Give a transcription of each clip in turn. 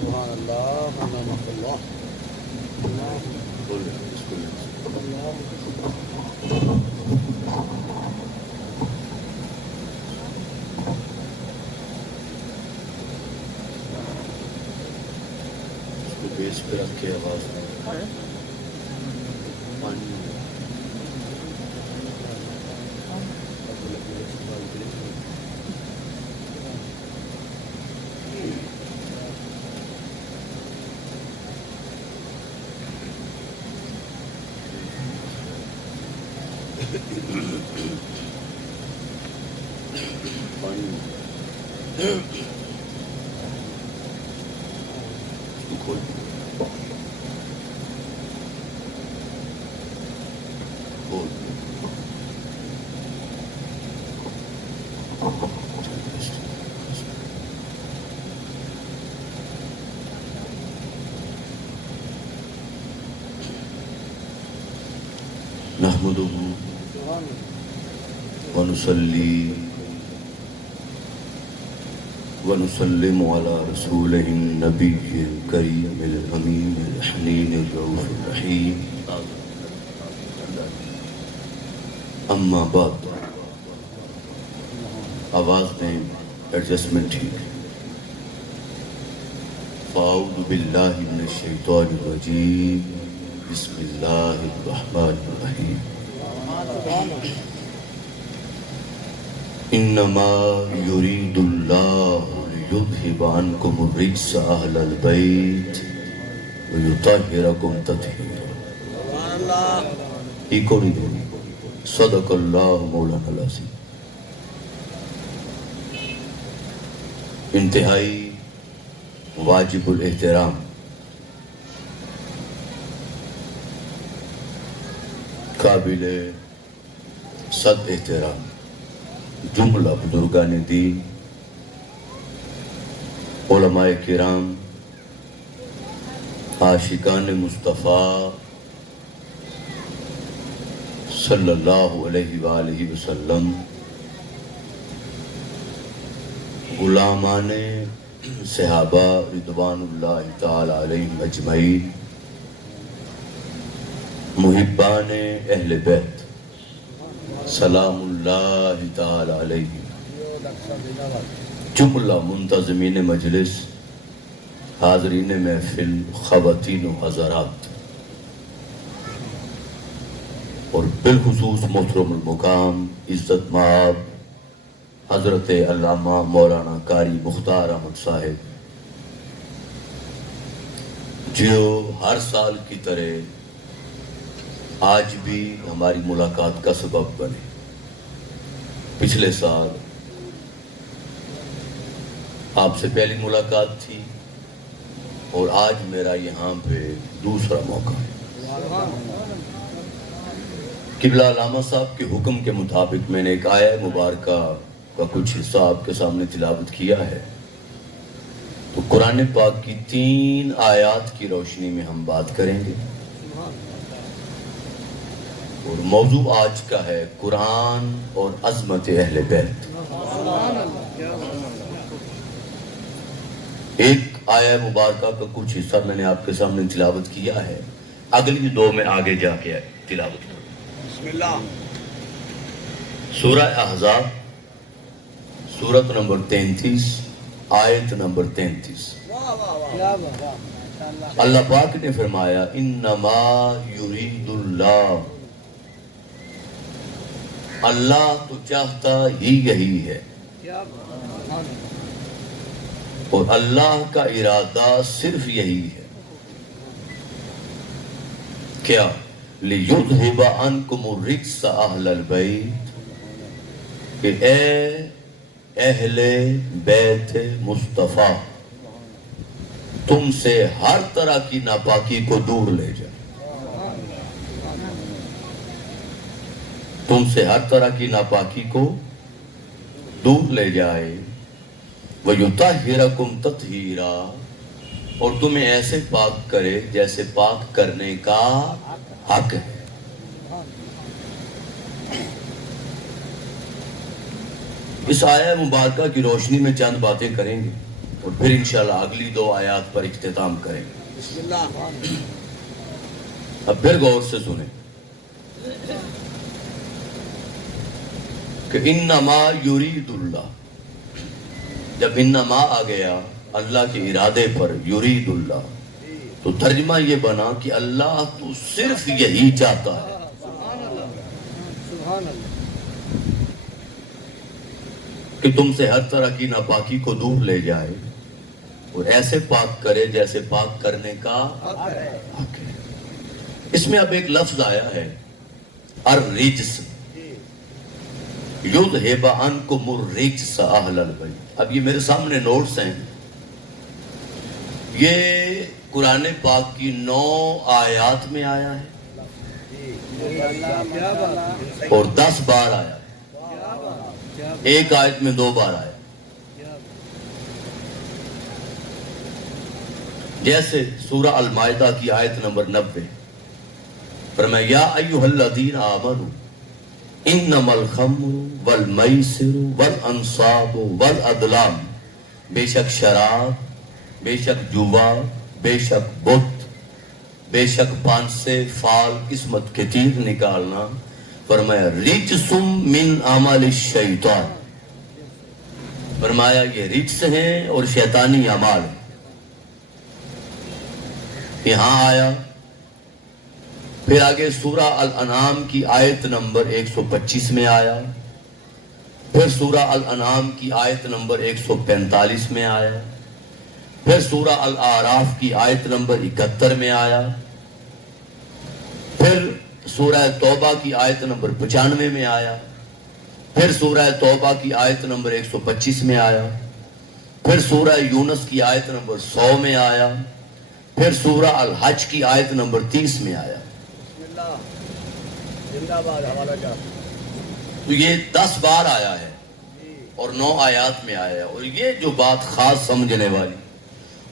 سبحان اللہ ونعمۃ اللہ بیس پہ رکھ کے آواز پانی نحمده ونصلي ونسلم على رسوله النبي الكريم الأمين الحنين الرؤوف الرحيم اما بعد آواز میں ایڈجسٹمنٹ ٹھیک فاعوذ باللہ من الشیطان الرجیم بسم اللہ الرحمن الرحیم انما یرید اللہ لیذہب عنکم الرجس اہل البیت ویطہرکم تطہیرا یہ کوئی دونی صدق اللہ مولانا العظیم انتہائی واجب الاحترام قابل صد احترام جملہ بزرگان دین علماء کرام عاشقان مصطفیٰ صلی اللہ علیہ وآلہ وسلم غلامان صحابہ رضوان اللہ تعالی علیہم اجمعین محبان اہل بیت سلام اللہ تعالی علیہم جملہ منتظمین مجلس حاضرین محفل خواتین و حضرات اور بالخصوص محترم المقام عزت مآب حضرت علامہ مولانا قاری مختار احمد صاحب جو ہر سال کی طرح آج بھی ہماری ملاقات کا سبب بنے پچھلے سال آپ سے پہلی ملاقات تھی اور آج میرا یہاں پہ دوسرا موقع ہے قبلہ علامہ صاحب کے حکم کے مطابق میں نے ایک آیہ مبارکہ کا کچھ حصہ آپ کے سامنے تلاوت کیا ہے تو قرآن پاک کی 3 آیات کی روشنی میں ہم بات کریں گے اور موضوع آج کا ہے قرآن اور عظمت اہل بیت ایک آیہ مبارکہ کا کچھ حصہ میں نے آپ کے سامنے تلاوت کیا ہے اگلی 2 میں آگے جا کے تلاوت کروں بسم اللہ سورہ احزاب سورت نمبر 33 آیت نمبر 33 اللہ پاک نے فرمایا انما یرید اللہ اللہ تو چاہتا ہی یہی ہے اور اللہ کا ارادہ صرف یہی ہے کیا لِيُذْهِبَ عَنْكُمُ الرِّجْسَ أَهْلَ الْبَيْتِ کہ اے اہل بیت مصطفیٰ تم سے ہر طرح کی ناپاکی کو دور لے جائے تم سے ہر طرح کی ناپاکی کو دور لے جائے وَيُطَهِّرَكُمْ تَطْهِيرًا اور تمہیں ایسے پاک کرے جیسے پاک کرنے کا حق ہے اس آیہ مبارکہ کی روشنی میں چند باتیں کریں گے اور پھر انشاءاللہ اگلی 2 آیات پر اختتام کریں گے. بسم اللہ. اب پھر غور سے سنیں کہ انما یرید اللہ. جب انما آ گیا اللہ کے ارادے پر یرید اللہ، تو ترجمہ یہ بنا کہ اللہ تو صرف یہی چاہتا ہے سبحان اللہ. سبحان اللہ. کہ تم سے ہر طرح کی ناپاکی کو دور لے جائے اور ایسے پاک کرے جیسے پاک کرنے کا حق ہے. حق ہے. اس میں اب ایک لفظ آیا ہے الرجس، یذھب عنکم الرجس اہل البیت. اب یہ میرے سامنے نوٹس ہیں، یہ قرآن پاک کی 9 آیات میں آیا ہے کیا بات. اور 10 بار آیا ہے. ایک آیت میں 2 بار آیا. جیسے سورہ المائدہ کی آیت نمبر 90 فرمایا یا ایھا الذین آمنوا انما الخمر والمیسر والانصاب والازلام، بے شک شراب، بے شک جوا، بے شک بت، بے شک پانسے، فال، قسمت کے تیر نکالنا، فرمایا رجس من عمل الشیطان. فرمایا یہ رجس ہیں اور شیطانی اعمال ہیں. یہاں آیا. پھر آگے سورہ الانعام کی آیت نمبر 125 میں آیا. پھر سورہ الانعام کی آیت نمبر 145 میں آیا. پھر سورہ الاعراف کی آیت نمبر 71 میں آیا. پھر سورہ توبہ کی آیت نمبر 95 میں آیا. پھر سورہ توبہ کی آیت نمبر 125 میں آیا. پھر سورہ یونس کی آیت نمبر 100 میں آیا. پھر سورہ الحج کی آیت نمبر 30 میں آیا. بسم اللہ. زندہ باد حوالہ جات. تو یہ 10 بار آیا ہے اور 9 آیات میں آیا ہے. اور یہ جو بات خاص سمجھنے والی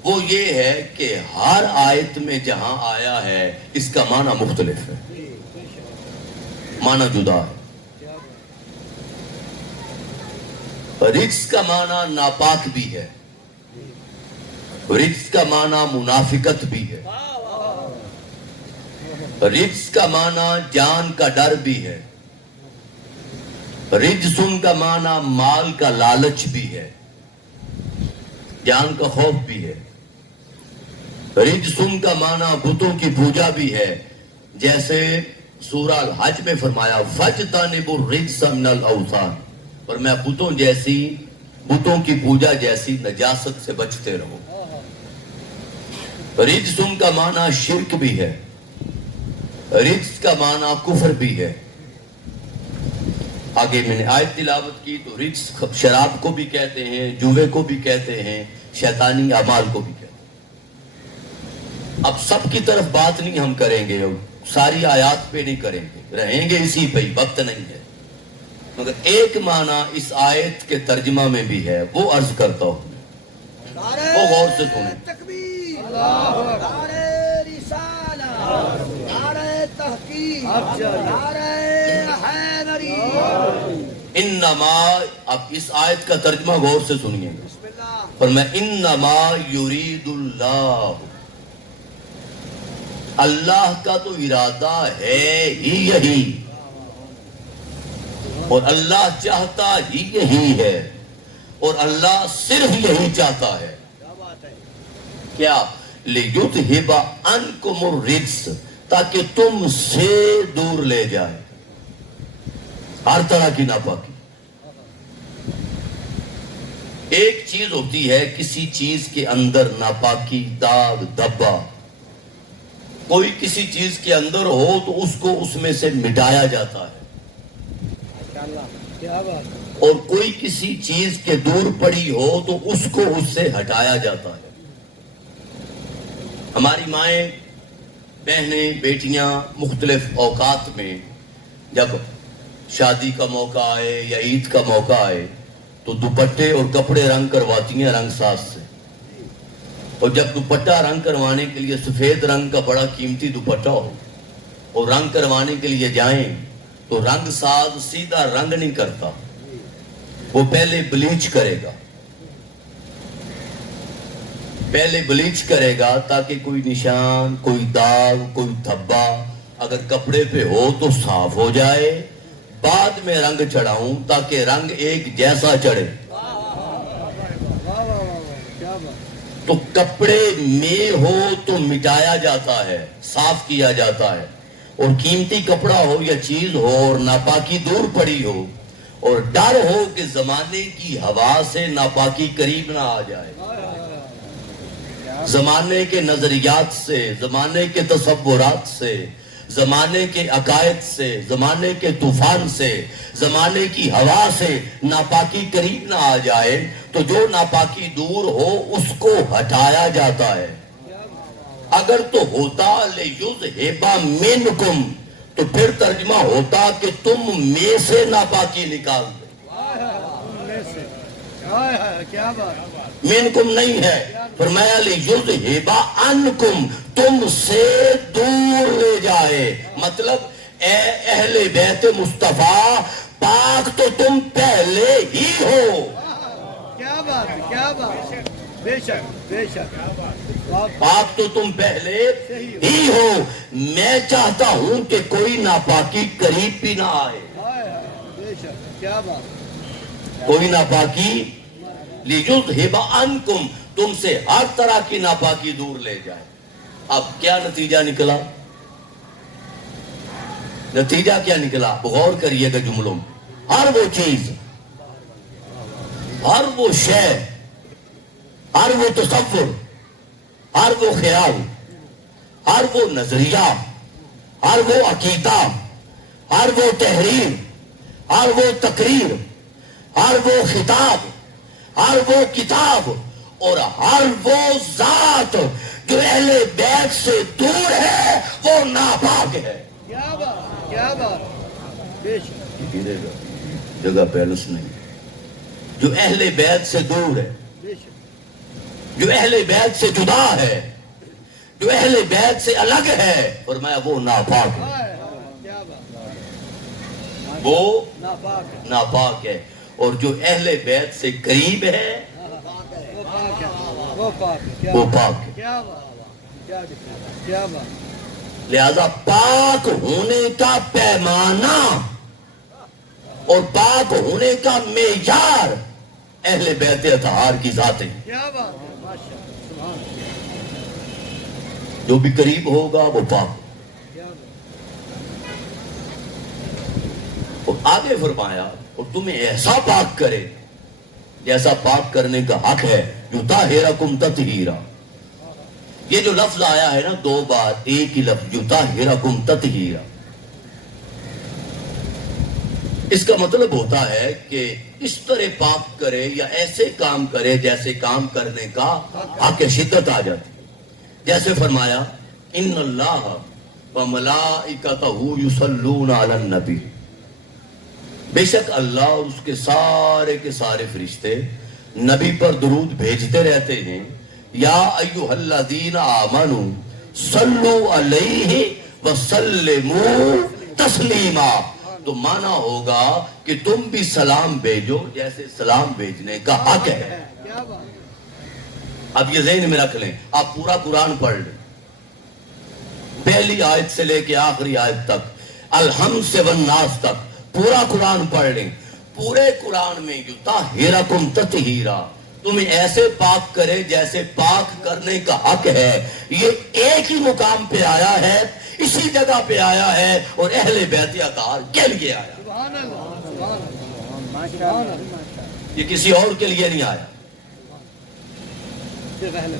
وہ یہ ہے کہ ہر آیت میں جہاں آیا ہے اس کا معنی مختلف ہے، معنی جدا ہے. رجس کا معنی ناپاک بھی ہے، رجس کا معنی منافقت بھی ہے، رجس کا معنی جان کا ڈر بھی ہے، رجسن کا معنی مال کا لالچ بھی ہے، جان کا خوف بھی ہے. رجسن کا معنی بتوں کی پوجا بھی ہے، جیسے سورہ الحج میں فرمایا فَاجْتَنِبُوا الرِّجْسَ مِنَ الْأَوْثَانِ، اور میں بتوں کی پوجا جیسی نجاست سے بچتے رہو. رجسن کا معنی شرک بھی ہے، رجس کا معنی کفر بھی ہے. آگے میں نے آیت تلاوت کی تو رجس شراب کو بھی کہتے ہیں، جوے کو بھی کہتے ہیں، شیطانی اعمال کو بھی کہتے ہیں. اب سب کی طرف بات نہیں ہم کریں گے، ساری آیات پہ نہیں کریں گے، رہیں گے اسی پہ ہی، وقت نہیں ہے. مگر ایک معنی اس آیت کے ترجمہ میں بھی ہے، وہ عرض کرتا ہوں، وہ غور سے سنیں. تکبیر. نعرہ رسالہ. نعرہ تحقیق. نعرہ حیدری. انما، اب اس آیت کا ترجمہ غور سے سنیے. بسم اللہ. فرمایا انما یرید اللہ، اللہ کا تو ارادہ ہے ہی یہی، اور اللہ چاہتا ہی یہی ہے، اور اللہ صرف یہی چاہتا ہے. کیا بات ہے. کیا؟ لِيُذْهِبَ عَنْكُمُ الرِّجْسَ، تاکہ تم سے دور لے جائے ہر طرح کی ناپاکی. ایک چیز ہوتی ہے کسی چیز کے اندر ناپاکی، داغ دھبا. کوئی کسی چیز کے اندر ہو تو اس کو اس میں سے مٹایا جاتا ہے، ماشاءاللہ. کیا بات ہے. اور کوئی کسی چیز کے دور پڑی ہو تو اس کو اس سے ہٹایا جاتا ہے. ہماری مائیں، بہنیں، بیٹیاں مختلف اوقات میں جب شادی کا موقع آئے یا عید کا موقع آئے تو دوپٹے اور کپڑے رنگ کرواتی ہیں رنگ ساز سے. اور جب دوپٹہ رنگ کروانے کے لیے سفید رنگ کا بڑا قیمتی دوپٹہ ہو اور رنگ کروانے کے لیے جائیں تو رنگ ساز سیدھا رنگ نہیں کرتا، وہ پہلے بلیچ کرے گا. پہلے بلیچ کرے گا تاکہ کوئی نشان، کوئی داغ، کوئی دھبا اگر کپڑے پہ ہو تو صاف ہو جائے، بعد میں رنگ چڑھاؤں تاکہ رنگ ایک جیسا چڑھے۔ تو کپڑے میں ہو تو مٹایا جاتا ہے، صاف کیا جاتا ہے، اور قیمتی کپڑا ہو یا چیز ہو اور ناپاکی دور پڑی ہو اور ڈر ہو کہ زمانے کی ہوا سے ناپاکی قریب نہ آ جائے، زمانے کے نظریات سے، زمانے کے تصورات سے، زمانے کے عقائد سے، زمانے کے طوفان سے، زمانے کی ہوا سے ناپاکی قریب نہ آ جائے، تو جو ناپاکی دور ہو اس کو ہٹایا جاتا ہے۔ اگر تو ہوتا لِیُذْهِبَ مِنْکُمْ تو پھر ترجمہ ہوتا کہ تم میں سے ناپاکی نکال دو۔ منکم نہیں ہے، فرمایا لِیُذْهِبَ عَنْکُمْ تم سے دور لے جائے، مطلب اے اہل بیت مصطفیٰ پاک تو تم پہلے ہی ہو۔ کیا بات ہے، کیا بات ہے، بے شک بے شک، پاک تو تم پہلے ہی ہو، میں چاہتا ہوں کہ کوئی ناپاکی قریب بھی نہ آئے، بے شک، کیا بات، کوئی ناپاکی لِیُذْهِبَ عَنْکُمْ تم سے ہر طرح کی ناپاکی دور لے جائے۔ اب کیا نتیجہ نکلا؟ نتیجہ کیا نکلا؟ غور کریے گا جملوں میں۔ ہر وہ چیز، ہر وہ شے، ہر وہ تصور، ہر وہ خیال، ہر وہ نظریہ، ہر وہ عقیدہ، ہر وہ تحریر، ہر وہ تقریر، ہر وہ خطاب، ہر وہ کتاب اور ہر وہ ذات جو اہل بیت سے دور ہے وہ ناپاک ہے۔ کیا بات، کیا بات، بے شک جگہ پیلس نہیں، جو اہل بیت سے دور ہے، بے شک، جو اہل بیت سے جدا ہے، جو اہل بیت سے الگ ہے، فرمایا وہ ناپاک ہے، کیا بات، وہ ناپاک ہے، ناپاک ہے، اور جو اہل بیت سے قریب ہے وہ پاک ہے، وہ پاک ہے، کیا وہ بات، پاک ہے۔ کیا بات، کیا دکھا، کیا بات، لہذا پاک ہونے کا پیمانہ اور پاک ہونے کا معیار اہل بیت اطہار کی ذاتیں، کیا بات ہے، ماشاءاللہ، سبحان اللہ، جو بھی قریب ہوگا وہ پاک ہوگا۔ کیا بات، اور آگے فرمایا اور تمہیں ایسا پاک کرے جیسا پاک کرنے کا حق ہے، یطہرکم تطہیرا۔ یہ جو لفظ آیا ہے نا دو بار ایک ہی لفظ، یطہرکم تطہیرا، اس کا مطلب ہوتا ہے کہ اس طرح پاک کرے یا ایسے کام کرے جیسے کام کرنے کا حق شدت آ جاتی ہے۔ جیسے فرمایا ان اللہ وملائکتہ یصلون علی النبی، بے شک اللہ اور اس کے سارے فرشتے نبی پر درود بھیجتے رہتے ہیں۔ یا ایھا الذین آمنوا صلوا علیہ وسلموا تسلیما، تو مانا ہوگا کہ تم بھی سلام بھیجو جیسے سلام بھیجنے کا حق ہے۔ کیا بات، اب یہ ذہن میں رکھ لیں، آپ پورا قرآن پڑھ لیں، پہلی آیت سے لے کے آخری آیت تک، الحمد سے والناس تک پورا قرآن پڑھ لیں۔ پورے قرآن میں یطہرکم تطہیرا، تمہیں ایسے پاک کرے جیسے پاک کرنے کا حق ہے، یہ ایک ہی مقام پہ آیا ہے، اسی جگہ پہ آیا ہے اور اہل بیت اطہار کے لیے آیا، سبحان اللہ، سبحان اللہ، ماشاءاللہ، یہ کسی اور کے لیے نہیں آیا۔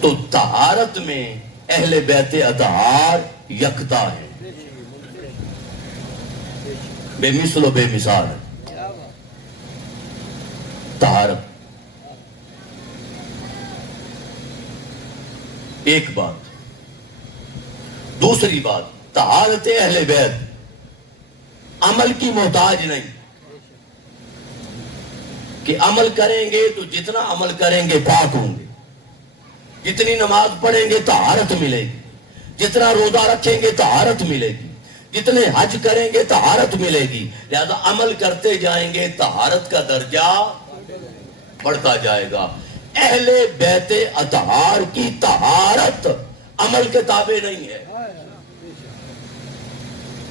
تو طہارت میں اہل بیت اطہار یکتا ہے، بے مثل و بے مثال ہے طہارت۔ ایک بات، دوسری بات، طہارت اہل بیت عمل کی محتاج نہیں کہ عمل کریں گے تو جتنا عمل کریں گے پاک ہوں گے، جتنی نماز پڑھیں گے طہارت ملے گی، جتنا روزہ رکھیں گے طہارت ملے گی، جتنے حج کریں گے طہارت ملے گی۔ لہذا عمل کرتے جائیں گے طہارت کا درجہ بڑھتا جائے گا۔ اہل بیت اطہار کی طہارت عمل کے تابع نہیں ہے،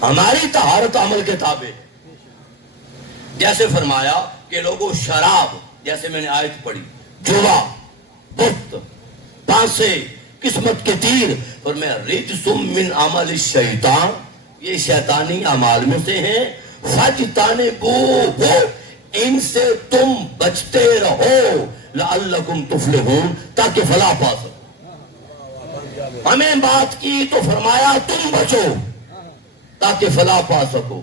ہماری طہارت عمل کے تابع ہے۔ جیسے فرمایا کہ لوگوں شراب، جیسے میں نے آیت پڑھی، جوا، بت، پانسے، قسمت کے تیر، فرمایا رجس من عمل الشیطان، یہ شیطانی اعمال میں سے ہیں، فاجتنبوہ، ان سے تم بچتے رہو، لعلکم تفلحون، تاکہ فلاح پا سکو۔ ہمیں بات کی تو فرمایا تم بچو تاکہ فلاح پا سکو۔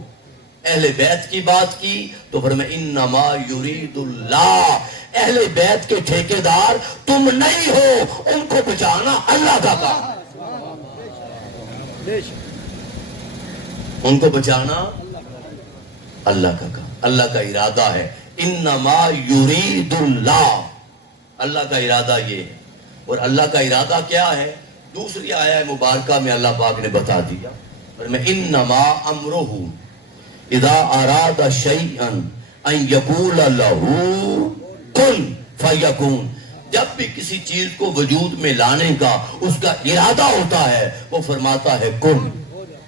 اہل بیت کی بات کی تو فرمایا انما یرید اللہ، اہل بیت کے ٹھیکیدار تم نہیں ہو، ان کو بچانا اللہ کا کام ہے، ان کو بچانا اللہ کا کام، اللہ کا ارادہ ہے۔ انما یرید اللہ، اللہ کا ارادہ یہ ہے۔ اور اللہ کا ارادہ کیا ہے؟ دوسری آیہ مبارکہ میں اللہ پاک نے بتا دیا، انما امرہ اذا اراد شیئا ان یقول لہ کن فیکون، جب بھی کسی چیز کو وجود میں لانے کا اس کا ارادہ ہوتا ہے وہ فرماتا ہے کن،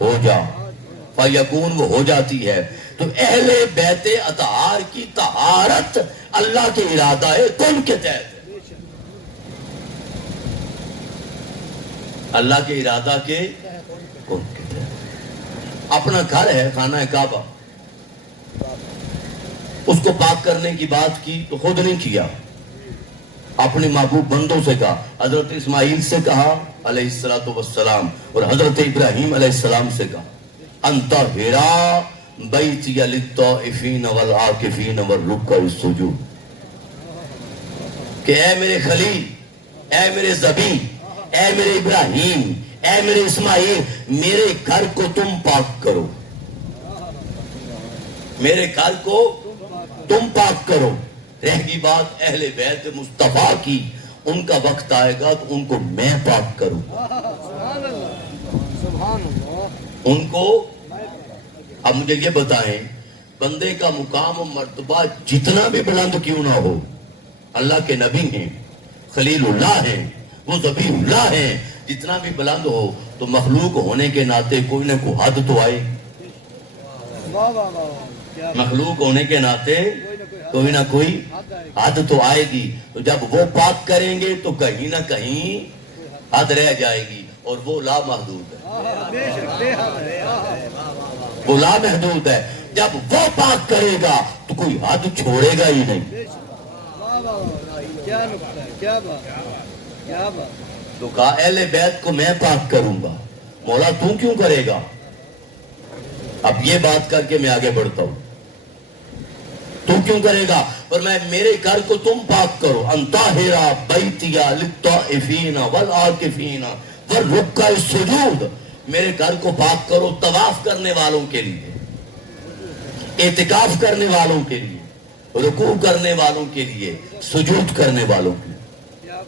ہو جا، فیکون، وہ ہو جاتی ہے۔ تو اہل بیت اطہار کی طہارت اللہ کے ارادہ ہے، کن کے تحت ہے، اللہ کے ارادہ کے کن کے تحت۔ اپنا گھر ہے خانہ کعبہ، اس کو پاک کرنے کی بات کی تو خود نہیں کیا، اپنے محبوب بندوں سے کہا، حضرت اسماعیل سے کہا علیہ السلام اور حضرت ابراہیم علیہ السلام سے کہا انطہرا بیتی للطائفین والعاکفین والرکع السجود، کہ اے میرے خلیل، اے میرے ذبی، اے میرے ابراہیم، اے میرے اسماعیل، میرے گھر کو تم پاک کرو، میرے گھر کو تم پاک کرو۔ رہ گئی بات اہل بیت مصطفیٰ کی، ان کا وقت آئے گا تو ان کو میں پاک کروں، ان کو۔ اب مجھے یہ بتائیں، بندے کا مقام و مرتبہ جتنا بھی بلند کیوں نہ ہو، اللہ کے نبی ہیں، خلیل اللہ ہیں، وہ ذبیح اللہ ہیں، جتنا بھی بلند ہو تو مخلوق ہونے کے ناطے کوئی نہ کوئی حد تو آئے، مخلوق ہونے کے ناطے کوئی نہ کوئی حد تو آئے گی۔ تو جب وہ پاک کریں گے تو کہیں نہ کہیں حد رہ جائے گی، اور وہ لا محدود ہے، وہ لا محدود ہے۔ جب وہ پاک کرے گا تو کوئی حد چھوڑے گا ہی نہیں۔ تو کہا اہل بیت کو میں پاک کروں گا، مولا تو کیوں کرے گا؟ اب یہ بات کر کے میں آگے بڑھتا ہوں، تو کیوں کرے گا؟ پر میں میرے گھر کو تم پاک کرو، انطہرا بیتی للطائفین والعاکفین والرکع السجود، میرے گھر کو پاک کرو طواف کرنے والوں کے لیے، اعتکاف کرنے والوں کے لیے، رکوع کرنے والوں کے لیے، سجود کرنے والوں کے لیے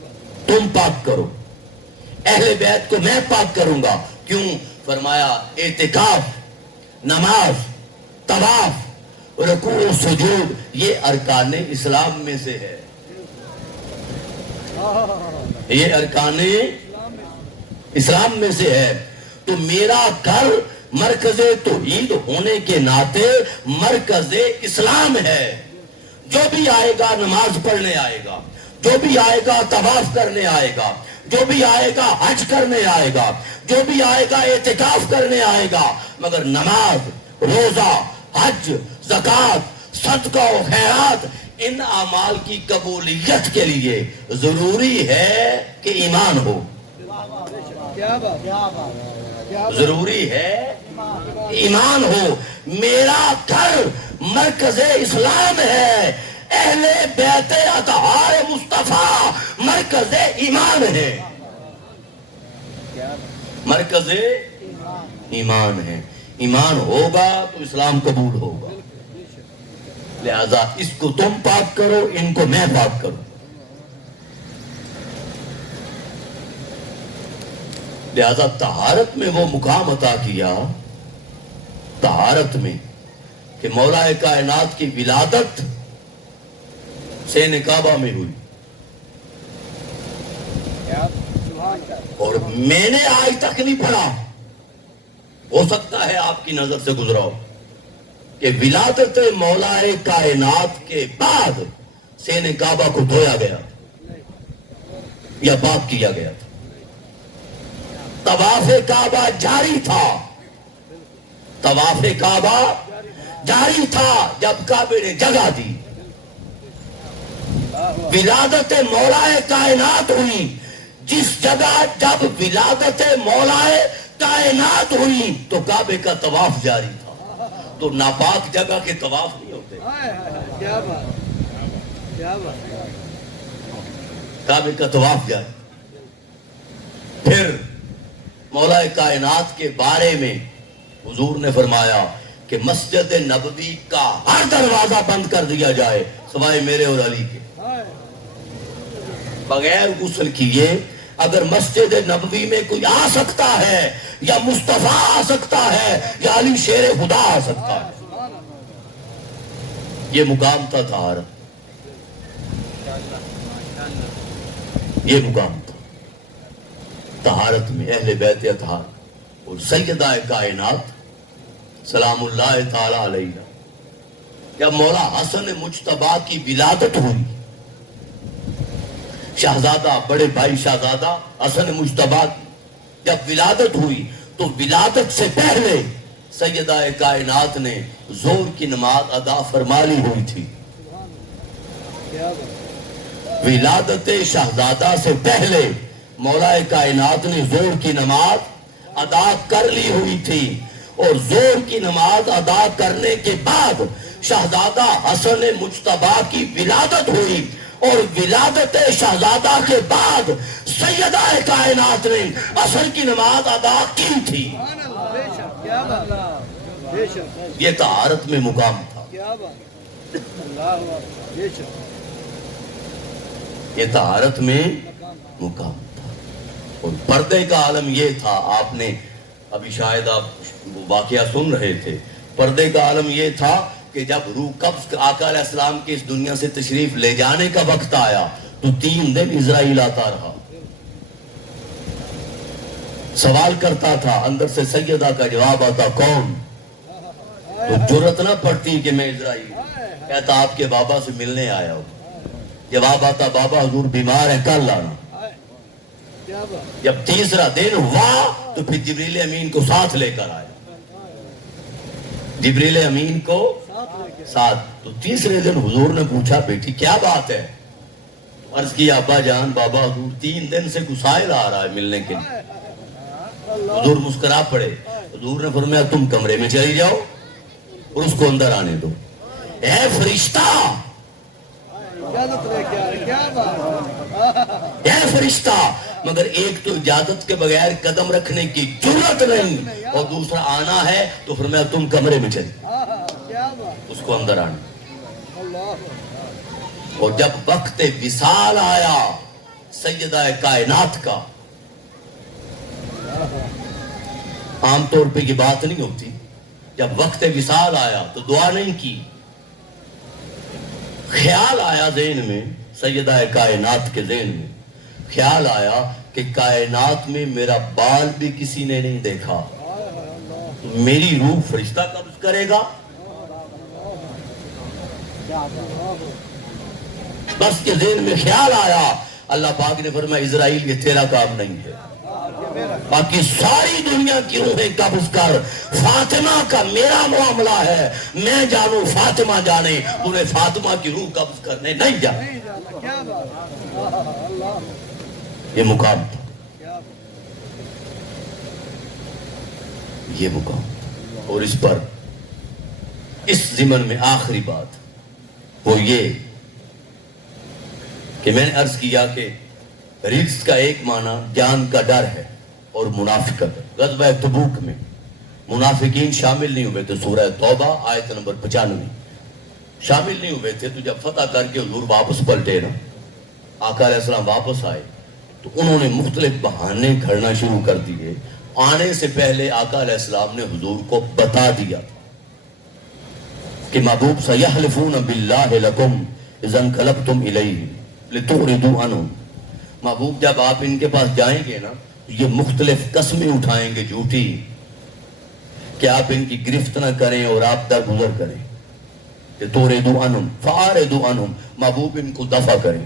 تم پاک کرو۔ اہل بیت کو میں پاک کروں گا، کیوں؟ فرمایا اعتکاف، نماز، طواف، رکوع و سجود یہ ارکان اسلام میں سے ہے، یہ ارکان اسلام میں سے ہے۔ تو میرا گھر مرکز توحید ہونے کے ناطے مرکز اسلام ہے، جو بھی آئے گا نماز پڑھنے آئے گا، جو بھی آئے گا طواف کرنے آئے گا، جو بھی آئے گا حج کرنے آئے گا، جو بھی آئے گا اعتکاف کرنے آئے گا، مگر نماز، روزہ، حج، زکوٰۃ، صدقہ و خیرات، ان اعمال کی قبولیت کے لیے ضروری ہے کہ ایمان ہو، ضروری ہے ایمان ہو۔ میرا گھر مرکز اسلام ہے، اہل بیت اطہار مصطفیٰ مرکز ایمان ہے، مرکز ایمان ہے۔ ایمان ہوگا تو اسلام قبول ہوگا، لہذا اس کو تم پاک کرو، ان کو میں پاک کروں۔ لہذا طہارت میں وہ مقام عطا کیا، طہارت میں، کہ مولا کائنات کی ولادت سین کعبہ میں ہوئی، اور میں نے آج تک نہیں پڑھا، ہو سکتا ہے آپ کی نظر سے گزرا ہو، کہ ولادت مولا کائنات کے بعد سین کعبہ کو دھویا گیا یا پاک کیا گیا تھا۔ طواف کعبہ جاری تھا، طواف کعبہ جاری تھا جب کعبے نے جگہ دی۔ ولادت مولا کائنات ہوئی جس جگہ، جب ولادت مولا کائنات ہوئی تو کعبے کا طواف جاری تھا۔ تو ناپاک جگہ کے طواف نہیں ہوتے، کیا بات، کیا بات۔ کعبے کا طواف جاری۔ پھر مولا کائنات کے بارے میں حضور نے فرمایا کہ مسجد نبوی کا ہر دروازہ بند کر دیا جائے سوائے میرے اور علی کے۔ بغیر غسل کیے اگر مسجد نبوی میں کوئی آ سکتا ہے، یا مصطفیٰ آ سکتا ہے، یا علی شیر خدا آ سکتا ہے، یہ مقام تھا طہارت، یہ مقام تھا طہارت میں اہل بیت اطہار۔ اور سیدہ کائنات سلام اللہ تعالی علیہ، جب مولا حسن مجتبیٰ کی ولادت ہوئی، شہزادہ، بڑے بھائی شہزادہ حسن مجتبیٰ کی جب ولادت ہوئی تو ولادت سے پہلے سیدہ کائنات نے زور کی نماز ادا فرما لی ہوئی تھی۔ ولادت شہزادہ سے پہلے مولا کائنات نے زور کی نماز ادا کر لی ہوئی تھی، اور زور کی نماز ادا کرنے کے بعد شہزادہ حسن مجتبیٰ کی ولادت ہوئی، اور ولادت شہزادہ کے بعد سیدہ کائنات نے عصر کی نماز ادا کی تھی۔ یہ طہارت میں مقام تھا، یہ طہارت میں مقام تھا۔ اور پردے کا عالم یہ تھا، آپ نے ابھی شاید آپ واقعہ سن رہے تھے، پردے کا عالم یہ تھا کہ جب روح قبض آقا علیہ السلام کے اس دنیا سے تشریف لے جانے کا وقت آیا تو 3 دن اسرائیل آتا رہا، سوال کرتا تھا، اندر سے سیدہ کا جواب آتا کون؟ تو جرأت نہ پڑتی کہ میں اسرائیل، کہتا آپ کے بابا سے ملنے آیا ہوں، جواب آتا بابا حضور بیمار ہے کل آنا۔ جب تیسرا دن ہوا تو پھر جبریل امین کو ساتھ لے کر آیا، جبریل امین کو ساتھ۔ تو تیسرے دن حضور نے پوچھا بیٹی کیا بات ہے؟ عرض کیا ابا جان بابا حضور 3 دن سے گسائل آ رہا ہے ملنے کے لیے۔ حضور مسکرا پڑے، حضور نے فرمایا تم کمرے میں چلی جاؤ اور اس کو اندر آنے دو۔ اے فرشتہ، اے فرشتہ، مگر ایک تو اجازت کے بغیر قدم رکھنے کی جرأت نہیں، اور دوسرا آنا ہے تو فرمایا تم کمرے میں چلی، اس کو اندر آنا۔ اور جب وقت وصال آیا سیدہ کائنات کا، عام طور پہ یہ بات نہیں ہوتی، جب وقت وصال آیا تو دعا نہیں کی، خیال آیا ذہن میں، سیدہ کائنات کے ذہن میں خیال آیا کہ کائنات میں میرا بال بھی کسی نے نہیں دیکھا، میری روح فرشتہ قبض کرے گا؟ بس کے ذہن میں خیال آیا، اللہ پاک نے فرمایا اسرائیل یہ تیرا کام نہیں ہے، باقی ساری دنیا کی روحیں قبض کر، فاطمہ کا میرا معاملہ ہے، میں جانوں فاطمہ جانے، انہیں فاطمہ کی روح قبض کرنے نہیں جانے۔ یہ مقام تھا، یہ مقام تھا۔ اور اس پر اس ضمن میں آخری بات وہ یہ کہ میں نے عرض کیا کہ رجس کا ایک معنی جان کا ڈر ہے اور منافقت ہے۔ غزوہ تبوک میں منافقین شامل نہیں ہوئے تھے، سورہ توبہ آیت نمبر 95 شامل نہیں ہوئے تھے۔ تو جب فتح کر کے حضور واپس پلٹے نا، آقا علیہ السلام واپس آئے تو انہوں نے مختلف بہانے گھڑنا شروع کر دیے۔ آنے سے پہلے آقا علیہ السلام نے حضور کو بتا دیا کہ محبوب سیحلفون باللہ لکم اذا انقلبتم الیہم لتعرضوا عنہم، محبوب جب آپ ان کے پاس جائیں گے نا یہ مختلف قسمیں اٹھائیں گے جھوٹی کہ آپ ان کی گرفت نہ کریں اور آپ درگزر کریں کہ توردو عنہم فاردو عنہم، محبوب ان کو دفع کریں.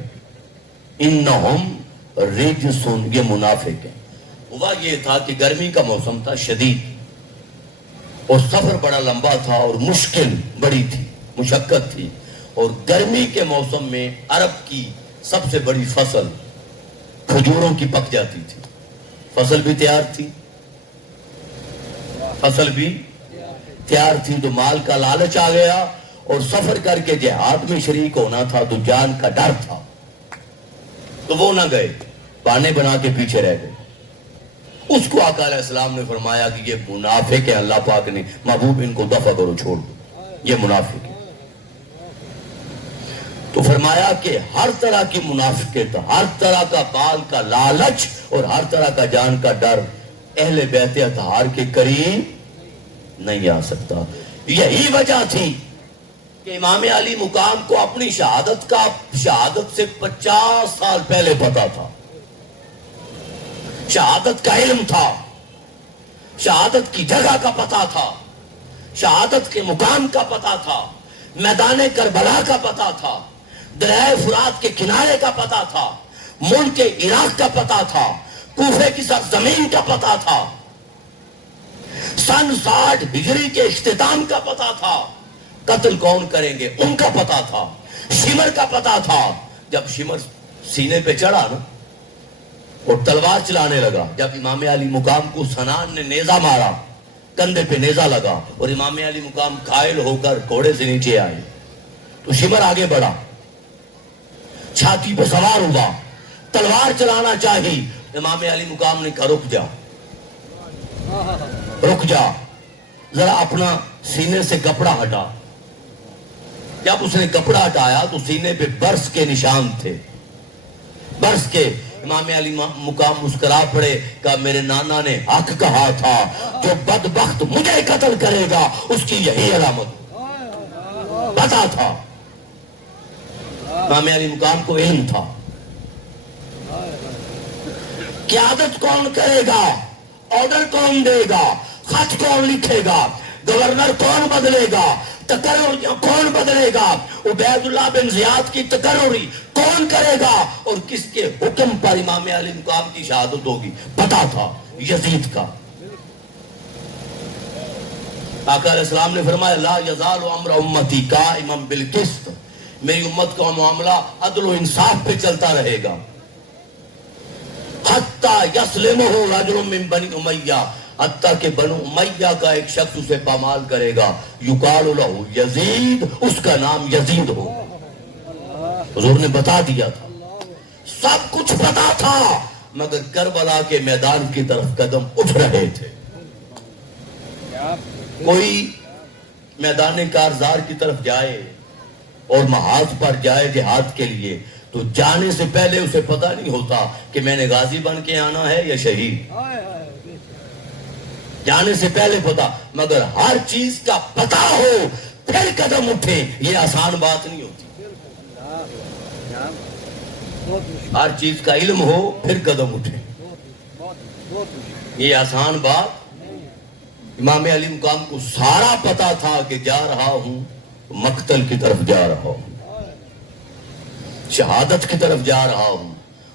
انہم رجسن، یہ منافق ہیں. ہوا یہ تھا کہ گرمی کا موسم تھا شدید اور سفر بڑا لمبا تھا اور مشکل بڑی تھی، مشقت تھی. اور گرمی کے موسم میں عرب کی سب سے بڑی فصل کھجوروں کی پک جاتی تھی. فصل بھی تیار تھی، فصل بھی تیار تھی، تو مال کا لالچ آ گیا اور سفر کر کے جہاد میں شریک ہونا تھا تو جان کا ڈر تھا، تو وہ نہ گئے، بہانے بنا کے پیچھے رہ گئے. اس کو آقا علیہ السلام نے فرمایا کہ یہ منافق ہے. اللہ پاک نے محبوب ان کو دفع کرو، چھوڑ دو، یہ منافق ہے. تو فرمایا کہ ہر طرح کی منافقت، ہر طرح کا بال کا لالچ اور ہر طرح کا جان کا ڈر اہل بیت اطہار کے قریب نہیں آ سکتا. یہی وجہ تھی کہ امام علی مقام کو اپنی شہادت سے 50 سال پہلے پتا تھا. شہادت کا علم تھا، شہادت کی جگہ کا پتا تھا، شہادت کے مقام کا پتا تھا، میدان کربلا کا پتا تھا، دریائے فرات کے کنارے کا پتا تھا، ملک عراق کا پتا تھا، کوفے کی سرزمین کا پتا تھا، سن 60 ہجری کے اختتام کا پتا تھا، قتل کون کریں گے ان کا پتا تھا، شمر کا پتا تھا. جب شمر سینے پہ چڑھا نا اور تلوار چلانے لگا، جب امام علی مقام کو سنان نے نیزہ مارا، کندھے پہ نیزہ لگا اور امام علی مقام گھائل ہو کر گھوڑے سے نیچے آئے، تو شمر آگے بڑھا، چھاتی پہ سوار ہوا، تلوار چلانا چاہی. امام علی مقام نے کہا رک جا، رک جا، ذرا اپنا سینے سے کپڑا ہٹا. جب اس نے کپڑا ہٹایا تو سینے پہ برس کے نشان تھے، برس کے. امام علی مقام مسکرا پڑے، کہا میرے نانا نے حق کہا تھا، جو بدبخت مجھے قتل کرے گا اس کی یہی علامت. پتا تھا، امام علی مقام کو علم تھا. قیادت کون کرے گا، آرڈر کون دے گا، خط کون لکھے گا، گورنر کون بدلے گا، تقرر کون بدلے گا، عبید اللہ بن زیاد کی تقرری کون کرے گا اور کس کے حکم پر امام علی مقام کی شہادت ہوگی، پتا تھا. یزید کا. آقا علیہ السلام نے فرمایا لا یزال امر امتی قائما بالقسط، میری امت کا معاملہ عدل و انصاف پہ چلتا رہے گا. حتی یسلمہ رجل من بنی امیہ، حتیٰ کہ بنو امیہ کا ایک شخص اسے پامال کرے گا، یقال لہ یزید، اس کا نام یزید ہو. حضور نے بتا دیا تھا، سب کچھ پتا تھا، مگر کربلا کے میدان کی طرف قدم اٹھ رہے تھے. کوئی میدان کارزار کی طرف جائے اور محاذ پر جائے جہاد کے لیے تو جانے سے پہلے اسے پتہ نہیں ہوتا کہ میں نے غازی بن کے آنا ہے یا شہید. جانے سے پہلے پتا، مگر ہر چیز کا پتا ہو پھر قدم اٹھے، یہ آسان بات نہیں ہوتی. ہر چیز کا علم ہو پھر قدم اٹھے، یہ آسان بات. امام علی مقام کو سارا پتا تھا کہ جا رہا ہوں مقتل کی طرف جا رہا ہوں، شہادت کی طرف جا رہا ہوں،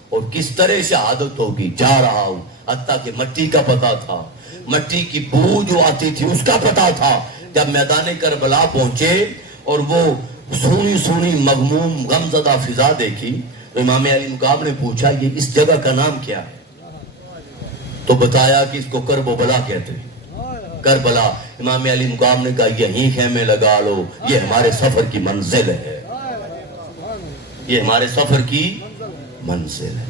اور کس طرح شہادت ہوگی جا رہا ہوں. حتیٰ کہ مٹی کا پتا تھا، مٹی کی بو جو آتی تھی اس کا پتا تھا. جب میدان کربلا پہنچے اور وہ سونی سونی مغموم غمزدہ فضا دیکھی تو امام علی مقام نے پوچھا یہ اس جگہ کا نام کیا ہے؟ تو بتایا کہ اس کو کرب و بلا کہتے ہیں، کربلا. امام علی مقام نے کہا یہیں خیمے لگا لو، یہ ہمارے سفر کی منزل ہے، یہ ہمارے سفر کی منزل ہے.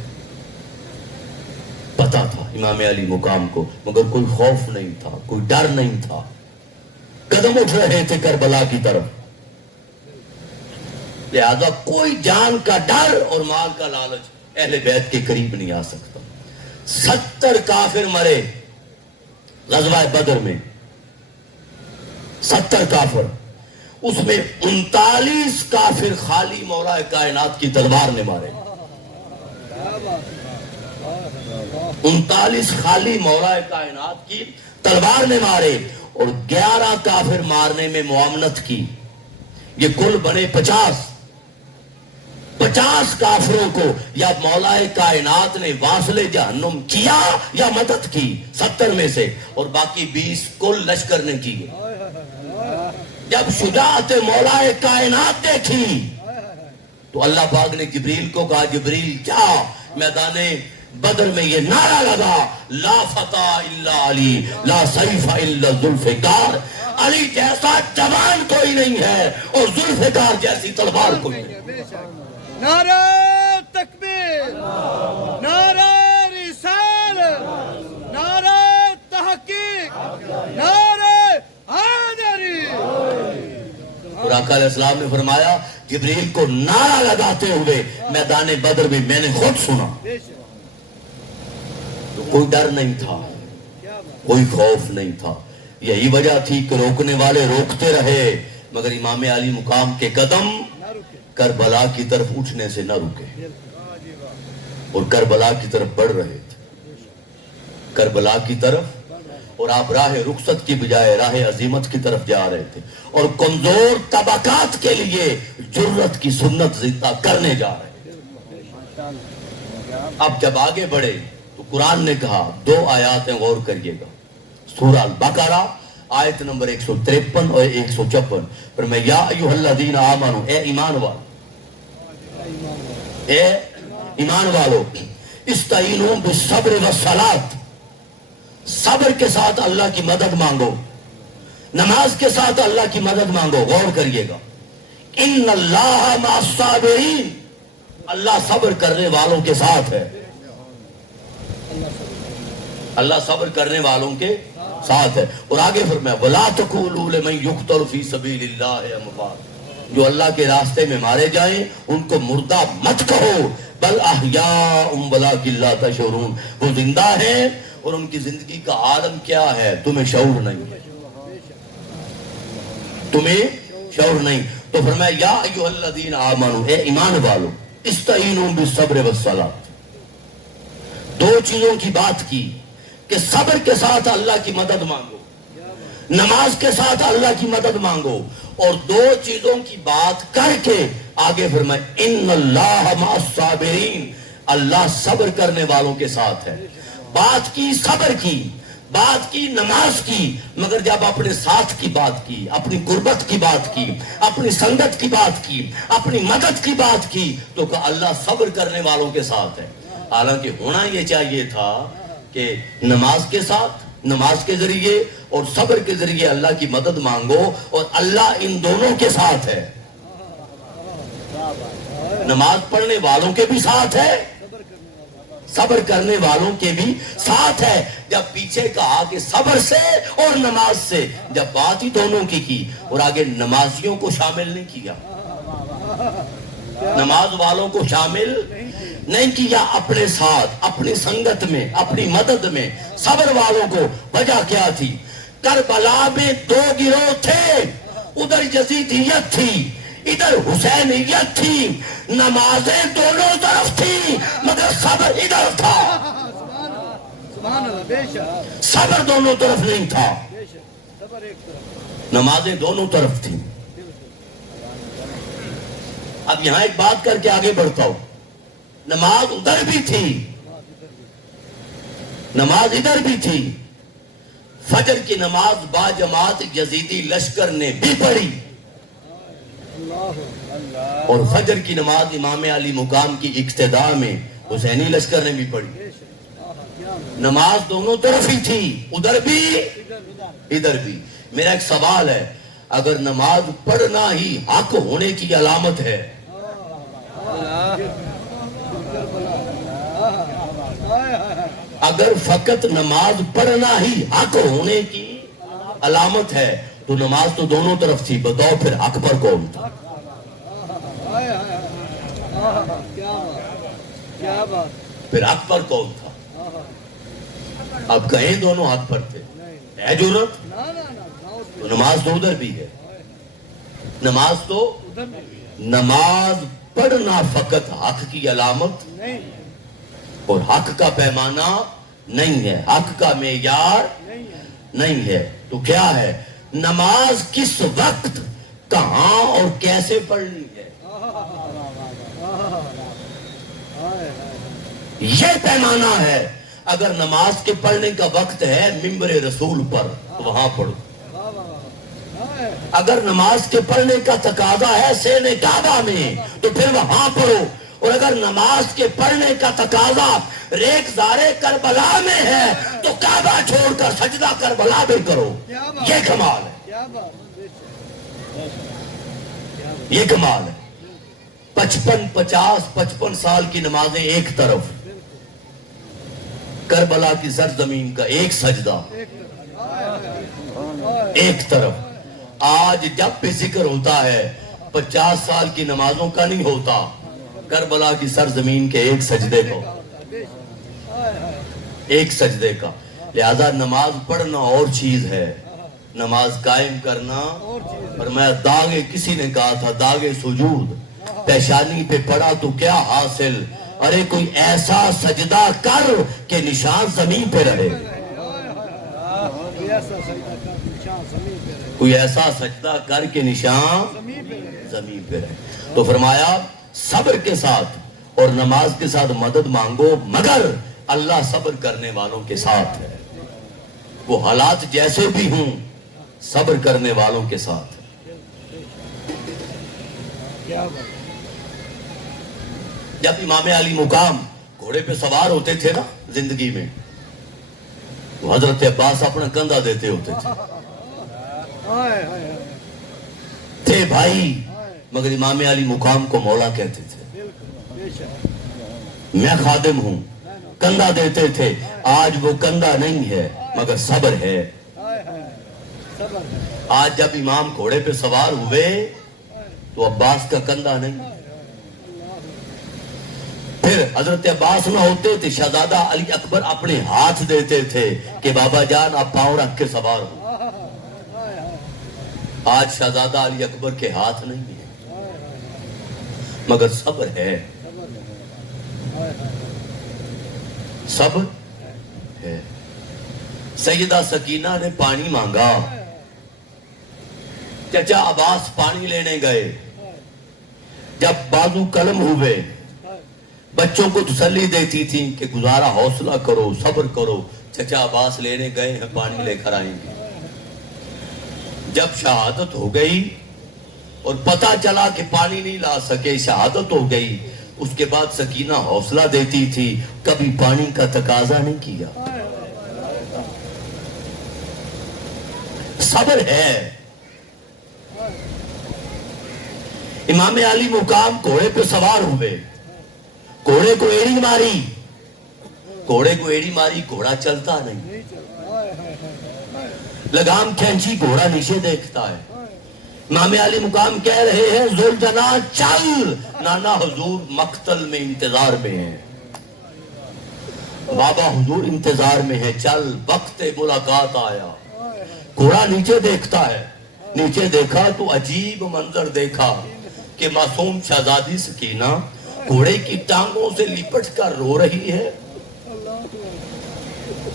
پتا تھا امام علی مقام کو، مگر کوئی خوف نہیں تھا، کوئی ڈر نہیں تھا. قدم اٹھ رہے تھے کربلا کی طرف. لہذا کوئی جان کا ڈر اور مال کا لالچ اہل بیت کے قریب نہیں آ سکتا. 70 کافر مرے غزوہ بدر میں، 70 کافر، اس میں 39 کافر خالی مولا کائنات کی تلوار نے مارے. 39 خالی مولا کائنات کی تلوار نے مارے اور 11 کافر مارنے میں معاونت کی. یہ کل بنے 50 کافروں کو یا مولا کائنات نے واصل جہنم کیا یا مدد کی 70 میں سے, اور باقی 20 کل لشکر نے کیے. جب شجاعت مولا کائنات دیکھی تو اللہ پاک نے جبریل کو کہا, جبریل کیا میدان بدر میں یہ نعرہ لگا, لا فتح الا علی لا سیف الا ذوالفقار, علی جیسا جوان کوئی نہیں ہے اور ذوالفقار جیسی تلوار کوئی نہیں. نعرہ تکبیر, نعرہ رسالت, نعرہ تحقیق, نعرہ حیدری. اور آقا علیہ السلام نے فرمایا جبریل کو نعرہ لگاتے ہوئے میدان بدر میں میں نے خود سنا. تو کوئی ڈر نہیں تھا, کوئی خوف نہیں تھا. یہی وجہ تھی کہ روکنے والے روکتے رہے مگر امام علی مقام کے قدم کربلا کی طرف اٹھنے سے نہ رکے اور کربلا کی طرف بڑھ رہے تھے, کربلا کی طرف. اور آپ راہ رخصت کی بجائے راہ عظیمت کی طرف جا رہے تھے اور کمزور طبقات کے لیے جرت کی سنت زندہ کرنے جا رہے تھے. اب جب آگے بڑھے تو قرآن نے کہا 2 آیاتیں غور کریے گا. سورہ البقرہ آیت نمبر 153 اور 156 پر میں یا ایھا الذین آمنو, اے ایمان والو, اے ایمان والو, استعینوا بالصبر والصلاۃ, صبر کے ساتھ اللہ کی مدد مانگو, نماز کے ساتھ اللہ کی مدد مانگو. غور کریے گا, ان اللہ مع الصابرین, اللہ صبر کرنے والوں کے ساتھ ہے. اللہ صبر کرنے والوں کے ساتھ ہے. اور آگے فرمایا وَلَا تَقُولُوا لِمَن يُقْتَلُ فِي سَبِيلِ اللَّهِ أَمْوَاتٌ, جو اللہ کے راستے میں مارے جائیں ان کو مردہ مت کہو, بل احیاء وَلَٰكِن لَّا تَشْعُرُونَ, وہ زندہ ہیں اور ان کی زندگی کا عالم کیا ہے تمہیں شعور نہیں ہے, تمہیں شعور نہیں. تو فرمایا یا ایھا الذین آمنو, اے ایمان والو, استعینوا بالصبر والصلاۃ. 2 چیزوں کی بات کی کہ صبر کے ساتھ اللہ کی مدد مانگو, نماز کے ساتھ اللہ کی مدد مانگو, اور 2 چیزوں کی بات کر کے آگے فرمائے ان اللہ مع الصابرین, اللہ صبر کرنے والوں کے ساتھ ہے. بات کی صبر کی, بات کی نماز کی, مگر جب اپنے ساتھ کی بات کی, اپنی قربت کی بات کی, اپنی سنگت کی بات کی, اپنی مدد کی بات کی, تو کہ اللہ صبر کرنے والوں کے ساتھ ہے. حالانکہ ہونا یہ چاہیے تھا کہ نماز کے ساتھ, نماز کے ذریعے اور صبر کے ذریعے اللہ کی مدد مانگو, اور اللہ ان دونوں کے ساتھ ہے. نماز پڑھنے والوں کے بھی ساتھ ہے, صبر کرنے والوں کے بھی ساتھ ہے. جب پیچھے کہا کہ صبر سے اور نماز سے, جب بات ہی دونوں کی اور آگے نمازیوں کو شامل نہیں کیا, نماز والوں کو شامل نہیں کیا اپنے ساتھ, اپنی سنگت میں, اپنی مدد میں. صبر والوں کو وجہ کیا تھی؟ کربلا میں 2 گروہ تھے, ادھر یزیدیت تھی, ادھر حسینیت تھی. نمازیں دونوں طرف تھی مگر صبر ادھر تھا. صبر دونوں طرف نہیں تھا, نمازیں دونوں طرف تھی. اب یہاں ایک بات کر کے آگے بڑھتا ہوں. نماز ادھر بھی تھی, نماز ادھر بھی تھی. فجر کی نماز با جماعت یزیدی لشکر نے بھی پڑھی, اور فجر کی نماز امام علی مقام کی اقتداء میں حسینی لشکر نے بھی پڑھی. نماز دونوں طرف ہی تھی, ادھر بھی ادھر بھی. میرا ایک سوال ہے, اگر نماز پڑھنا ہی حق ہونے کی علامت ہے, اگر فقط نماز پڑھنا ہی حق ہونے کی علامت ہے, تو نماز تو دونوں طرف تھی, بتاؤ پھر حق پر کون تھا؟ پھر حق پر کون تھا؟ اب کہیں دونوں حق پر تھے, ہے جرت؟ تو نماز تو ادھر بھی ہے, نماز تو, نماز پڑھنا فقط حق کی علامت اور حق کا پیمانہ نہیں ہے, حق کا معیار نہیں ہے. تو کیا ہے؟ نماز کس وقت, کہاں اور کیسے پڑھنی ہے, یہ پیمانہ ہے. اگر نماز کے پڑھنے کا وقت ہے منبر رسول پر تو وہاں پڑھو. اگر نماز کے پڑھنے کا تقاضا ہے سین کعبہ میں تو پھر وہاں پڑھو. اور اگر نماز کے پڑھنے کا تقاضا ریگزار کربلا میں ہے تو کعبہ چھوڑ کر سجدہ کربلا میں کرو. یہ کمال ہے, یہ کمال ہے. 55 سال کی نمازیں ایک طرف, کربلا کی سرزمین کا ایک سجدہ ایک طرف. آج جب بھی ذکر ہوتا ہے 50 سال کی نمازوں کا نہیں ہوتا, کربلا کی سرزمین کے ایک سجدے کو, ایک سجدے کا. لہذا نماز پڑھنا اور چیز ہے, نماز قائم کرنا. اور میں داغے, کسی نے کہا تھا داغے سجود پیشانی پہ پڑا تو کیا حاصل, ارے کوئی ایسا سجدہ کر کہ نشان زمین پہ رہے, کوئی ایسا سجدہ کر کے نشان زمین پہ رہے. تو فرمایا صبر کے ساتھ اور نماز کے ساتھ مدد مانگو, مگر اللہ صبر کرنے والوں کے ساتھ ہے. وہ حالات جیسے بھی ہوں صبر کرنے والوں کے ساتھ. جب امام علی مقام گھوڑے پہ سوار ہوتے تھے نا زندگی میں, تو حضرت عباس اپنا کندھا دیتے ہوتے تھے بھائی, مگر امام علی مقام کو مولا کہتے تھے. میں خادم ہوں, کندھا دیتے تھے. آج وہ کندھا نہیں ہے مگر صبر ہے. آج جب امام گھوڑے پہ سوار ہوئے تو عباس کا کندھا نہیں. پھر حضرت عباس نہ ہوتے تھے, شہزادہ علی اکبر اپنے ہاتھ دیتے تھے کہ بابا جان آپ پاؤں رکھ کے سوار ہو. آج شہزادہ علی اکبر کے ہاتھ نہیں ہے مگر صبر ہے, صبر ہے. سیدہ سکینہ نے پانی مانگا, چچا عباس پانی لینے گئے. جب بازو قلم ہوئے بچوں کو تسلی دیتی تھی کہ گزارا حوصلہ کرو, صبر کرو. چچا عباس لینے گئے ہیں, پانی لے کر آئیں گے. جب شہادت ہو گئی اور پتا چلا کہ پانی نہیں لا سکے, شہادت ہو گئی, اس کے بعد سکینہ حوصلہ دیتی تھی, کبھی پانی کا تقاضا نہیں کیا. صبر ہے. امام علی مقام گھوڑے پہ سوار ہوئے, گھوڑے کو ایڑی ماری, گھوڑے کو ایڑی ماری, گھوڑا چلتا نہیں. لگام کھینچی, گھوڑا نیچے دیکھتا ہے. امام علی مقام کہہ رہے ہیں ذوالجناح چل, نانا حضور مقتل میں انتظار میں ہیں, بابا حضور انتظار میں ہے, چل وقت ملاقات آیا. گھوڑا نیچے دیکھتا ہے, نیچے دیکھا تو عجیب منظر دیکھا کہ معصوم شہزادی سکینہ گھوڑے کی ٹانگوں سے لپٹ کر رو رہی ہے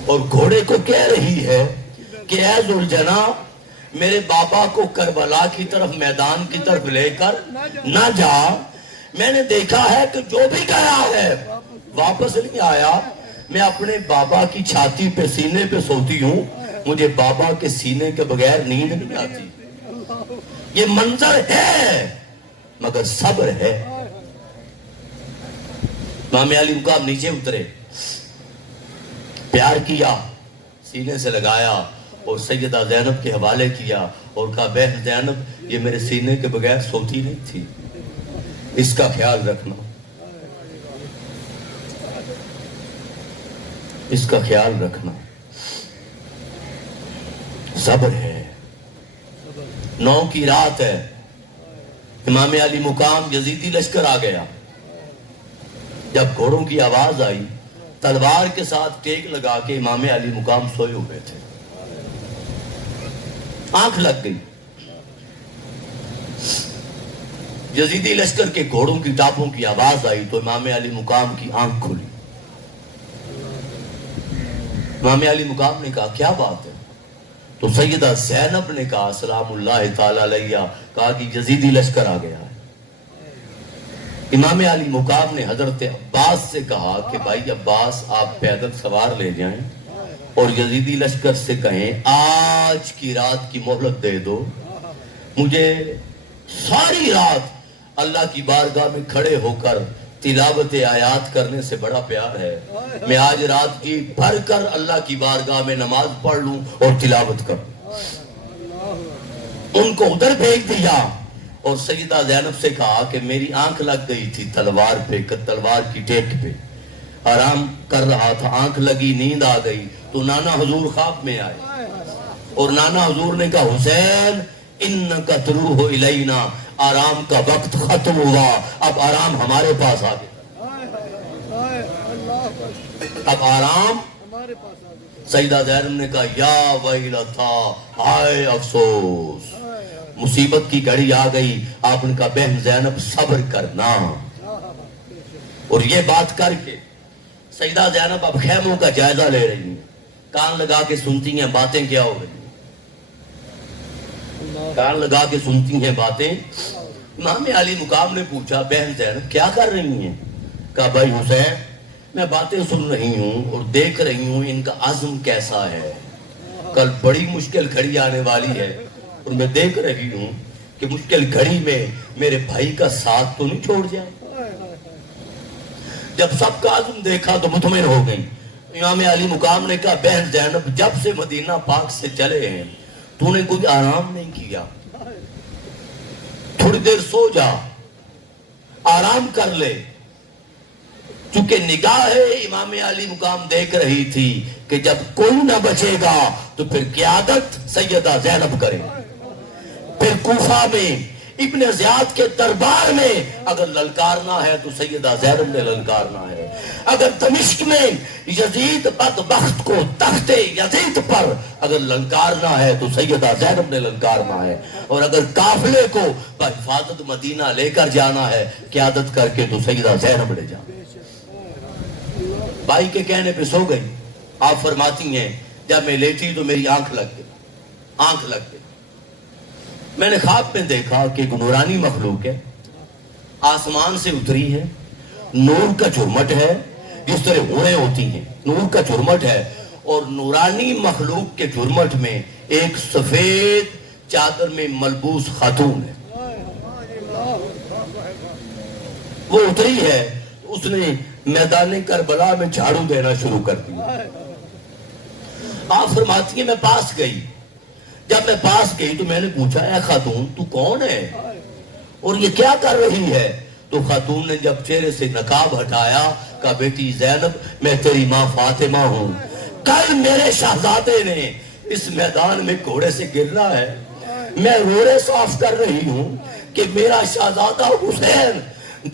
اور گھوڑے کو کہہ رہی ہے کہ اے ذوالجناح میرے بابا کو کربلا کی طرف, میدان کی طرف لے کر نہ جا. میں نے دیکھا ہے کہ جو بھی گیا ہے واپس نہیں آیا. میں اپنے بابا کی چھاتی پہ, سینے پہ سوتی ہوں, مجھے بابا کے سینے کے بغیر نیند نہیں آتی. یہ منظر ہے مگر صبر ہے. امام علی مقام نیچے اترے, پیار کیا, سینے سے لگایا اور سیدہ زینب کے حوالے کیا اور کہا بہن زینب یہ میرے سینے کے بغیر سوتی نہیں تھی, اس کا خیال رکھنا, اس کا خیال رکھنا. صبر ہے. 9 کی رات ہے, امام علی مقام یزیدی لشکر آ گیا. جب گھوڑوں کی آواز آئی, تلوار کے ساتھ ٹیک لگا کے امام علی مقام سوئے ہوئے تھے. آنکھ لگ گئی. یزیدی لشکر کے گھوڑوں کی ٹاپوں کی آواز آئی تو امام علی مقام کی آنکھ کھلی. امام علی مقام نے کہا کیا بات ہے؟ تو سیدہ زینب نے کہا سلام اللہ تعالی علیہ، کہا کہ یزیدی لشکر آ گیا ہے۔ امام علی مقام نے حضرت عباس سے کہا کہ بھائی عباس آپ پیدل سوار لے جائیں اور یزیدی لشکر سے کہیں آج کی رات کی مہلت دے دو، مجھے ساری رات اللہ کی بارگاہ میں کھڑے ہو کر تلاوت آیات کرنے سے بڑا پیار ہے، میں آج رات کی بھر کر اللہ کی بارگاہ میں نماز پڑھ لوں اور تلاوت کروں۔ ان کو ادھر بھیج دیا اور سیدہ زینب سے کہا کہ میری آنکھ لگ گئی تھی تلوار پہ، تلوار کی ٹیک پہ آرام کر رہا تھا، آنکھ لگی، نیند آ گئی، تو نانا حضور خواب میں آئے اور نانا حضور نے کہا حسین انکا تروح الینا، آرام کا وقت ختم ہوا، اب آرام ہمارے پاس آ گیا، اب آرام سیدہ زینب نے کہا یا ویلتا، ہائے افسوس، مصیبت کی گھڑی آ گئی۔ آپ نے کہا بہن زینب صبر کرنا، اور یہ بات کر کے سیدہ زینب اب خیموں کا جائزہ لے رہی ہیں، کان لگا کے سنتی ہیں باتیں کیا ہو رہی ہیں، کان لگا کے سنتی ہیں باتیں۔ امام علی مقام نے پوچھا بہن زینب کیا کر رہی ہیں؟ کہا بھائی حسین میں باتیں سن رہی ہوں اور دیکھ رہی ہوں ان کا عزم کیسا ہے، کل بڑی مشکل گھڑی آنے والی ہے اور میں دیکھ رہی ہوں کہ مشکل گھڑی میں میرے بھائی کا ساتھ تو نہیں چھوڑ جائے۔ جب سب کا عزم دیکھا تو مطمئن ہو گئی۔ امام علی مقام نے کہا بہن زینب جب سے مدینہ پاک سے چلے ہیں تو نے کوئی آرام نہیں کیا، تھوڑی دیر سو جا، آرام کر لے۔ چونکہ نگاہ امام علی مقام دیکھ رہی تھی کہ جب کوئی نہ بچے گا تو پھر قیادت سیدہ زینب کرے، پھر کوفہ میں ابن زیاد کے دربار میں اگر للکارنا ہے تو سیدہ زینب نے للکارنا ہے، اگر دمشق میں یزید بدبخت کو تخت یزید پر اگر للکارنا ہے تو سیدہ زینب نے للکارنا ہے، اور اگر قافلے کو بحفاظت مدینہ لے کر جانا ہے قیادت کر کے تو سیدہ زینب لے جانا۔ بھائی کے کہنے پہ سو گئی۔ آپ فرماتی ہیں جب میں لیٹی تو میری آنکھ لگ گئی، آنکھ لگ گئی۔ میں نے خواب میں دیکھا کہ ایک نورانی مخلوق ہے، آسمان سے اتری ہے، نور کا جھرمٹ ہے، جس طرح ہوریں ہوتی ہیں نور کا جھرمٹ ہے، اور نورانی مخلوق کے جھرمٹ میں ایک سفید چادر میں ملبوس خاتون ہے، وہ اتری ہے، اس نے میدان کربلا میں جھاڑو دینا شروع کر دیا۔ آپ فرماتی ہیں میں پاس گئی، جب میں پاس گئی تو میں نے پوچھا اے خاتون تو کون ہے اور یہ کیا کر رہی ہے؟ تو خاتون نے جب چہرے سے نقاب ہٹایا کہا بیٹی زینب میں تیری ماں فاطمہ ہوں، کل میرے شہزادے نے اس میدان میں گھوڑے سے گرنا ہے، میں روڑے صاف کر رہی ہوں کہ میرا شہزادہ حسین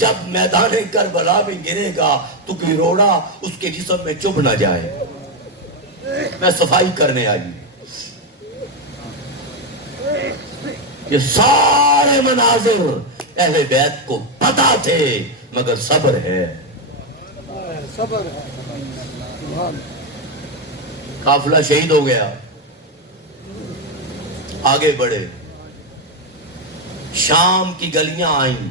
جب میدان کربلا میں گرے گا تو کوئی روڑا اس کے جسم میں چبھ نہ جائے، میں صفائی کرنے آئی۔ یہ سارے مناظر اہل بیت کو پتا تھے مگر صبر ہے، صبر ہے۔ قافلہ شہید ہو گیا، آگے بڑھے، شام کی گلیاں آئیں۔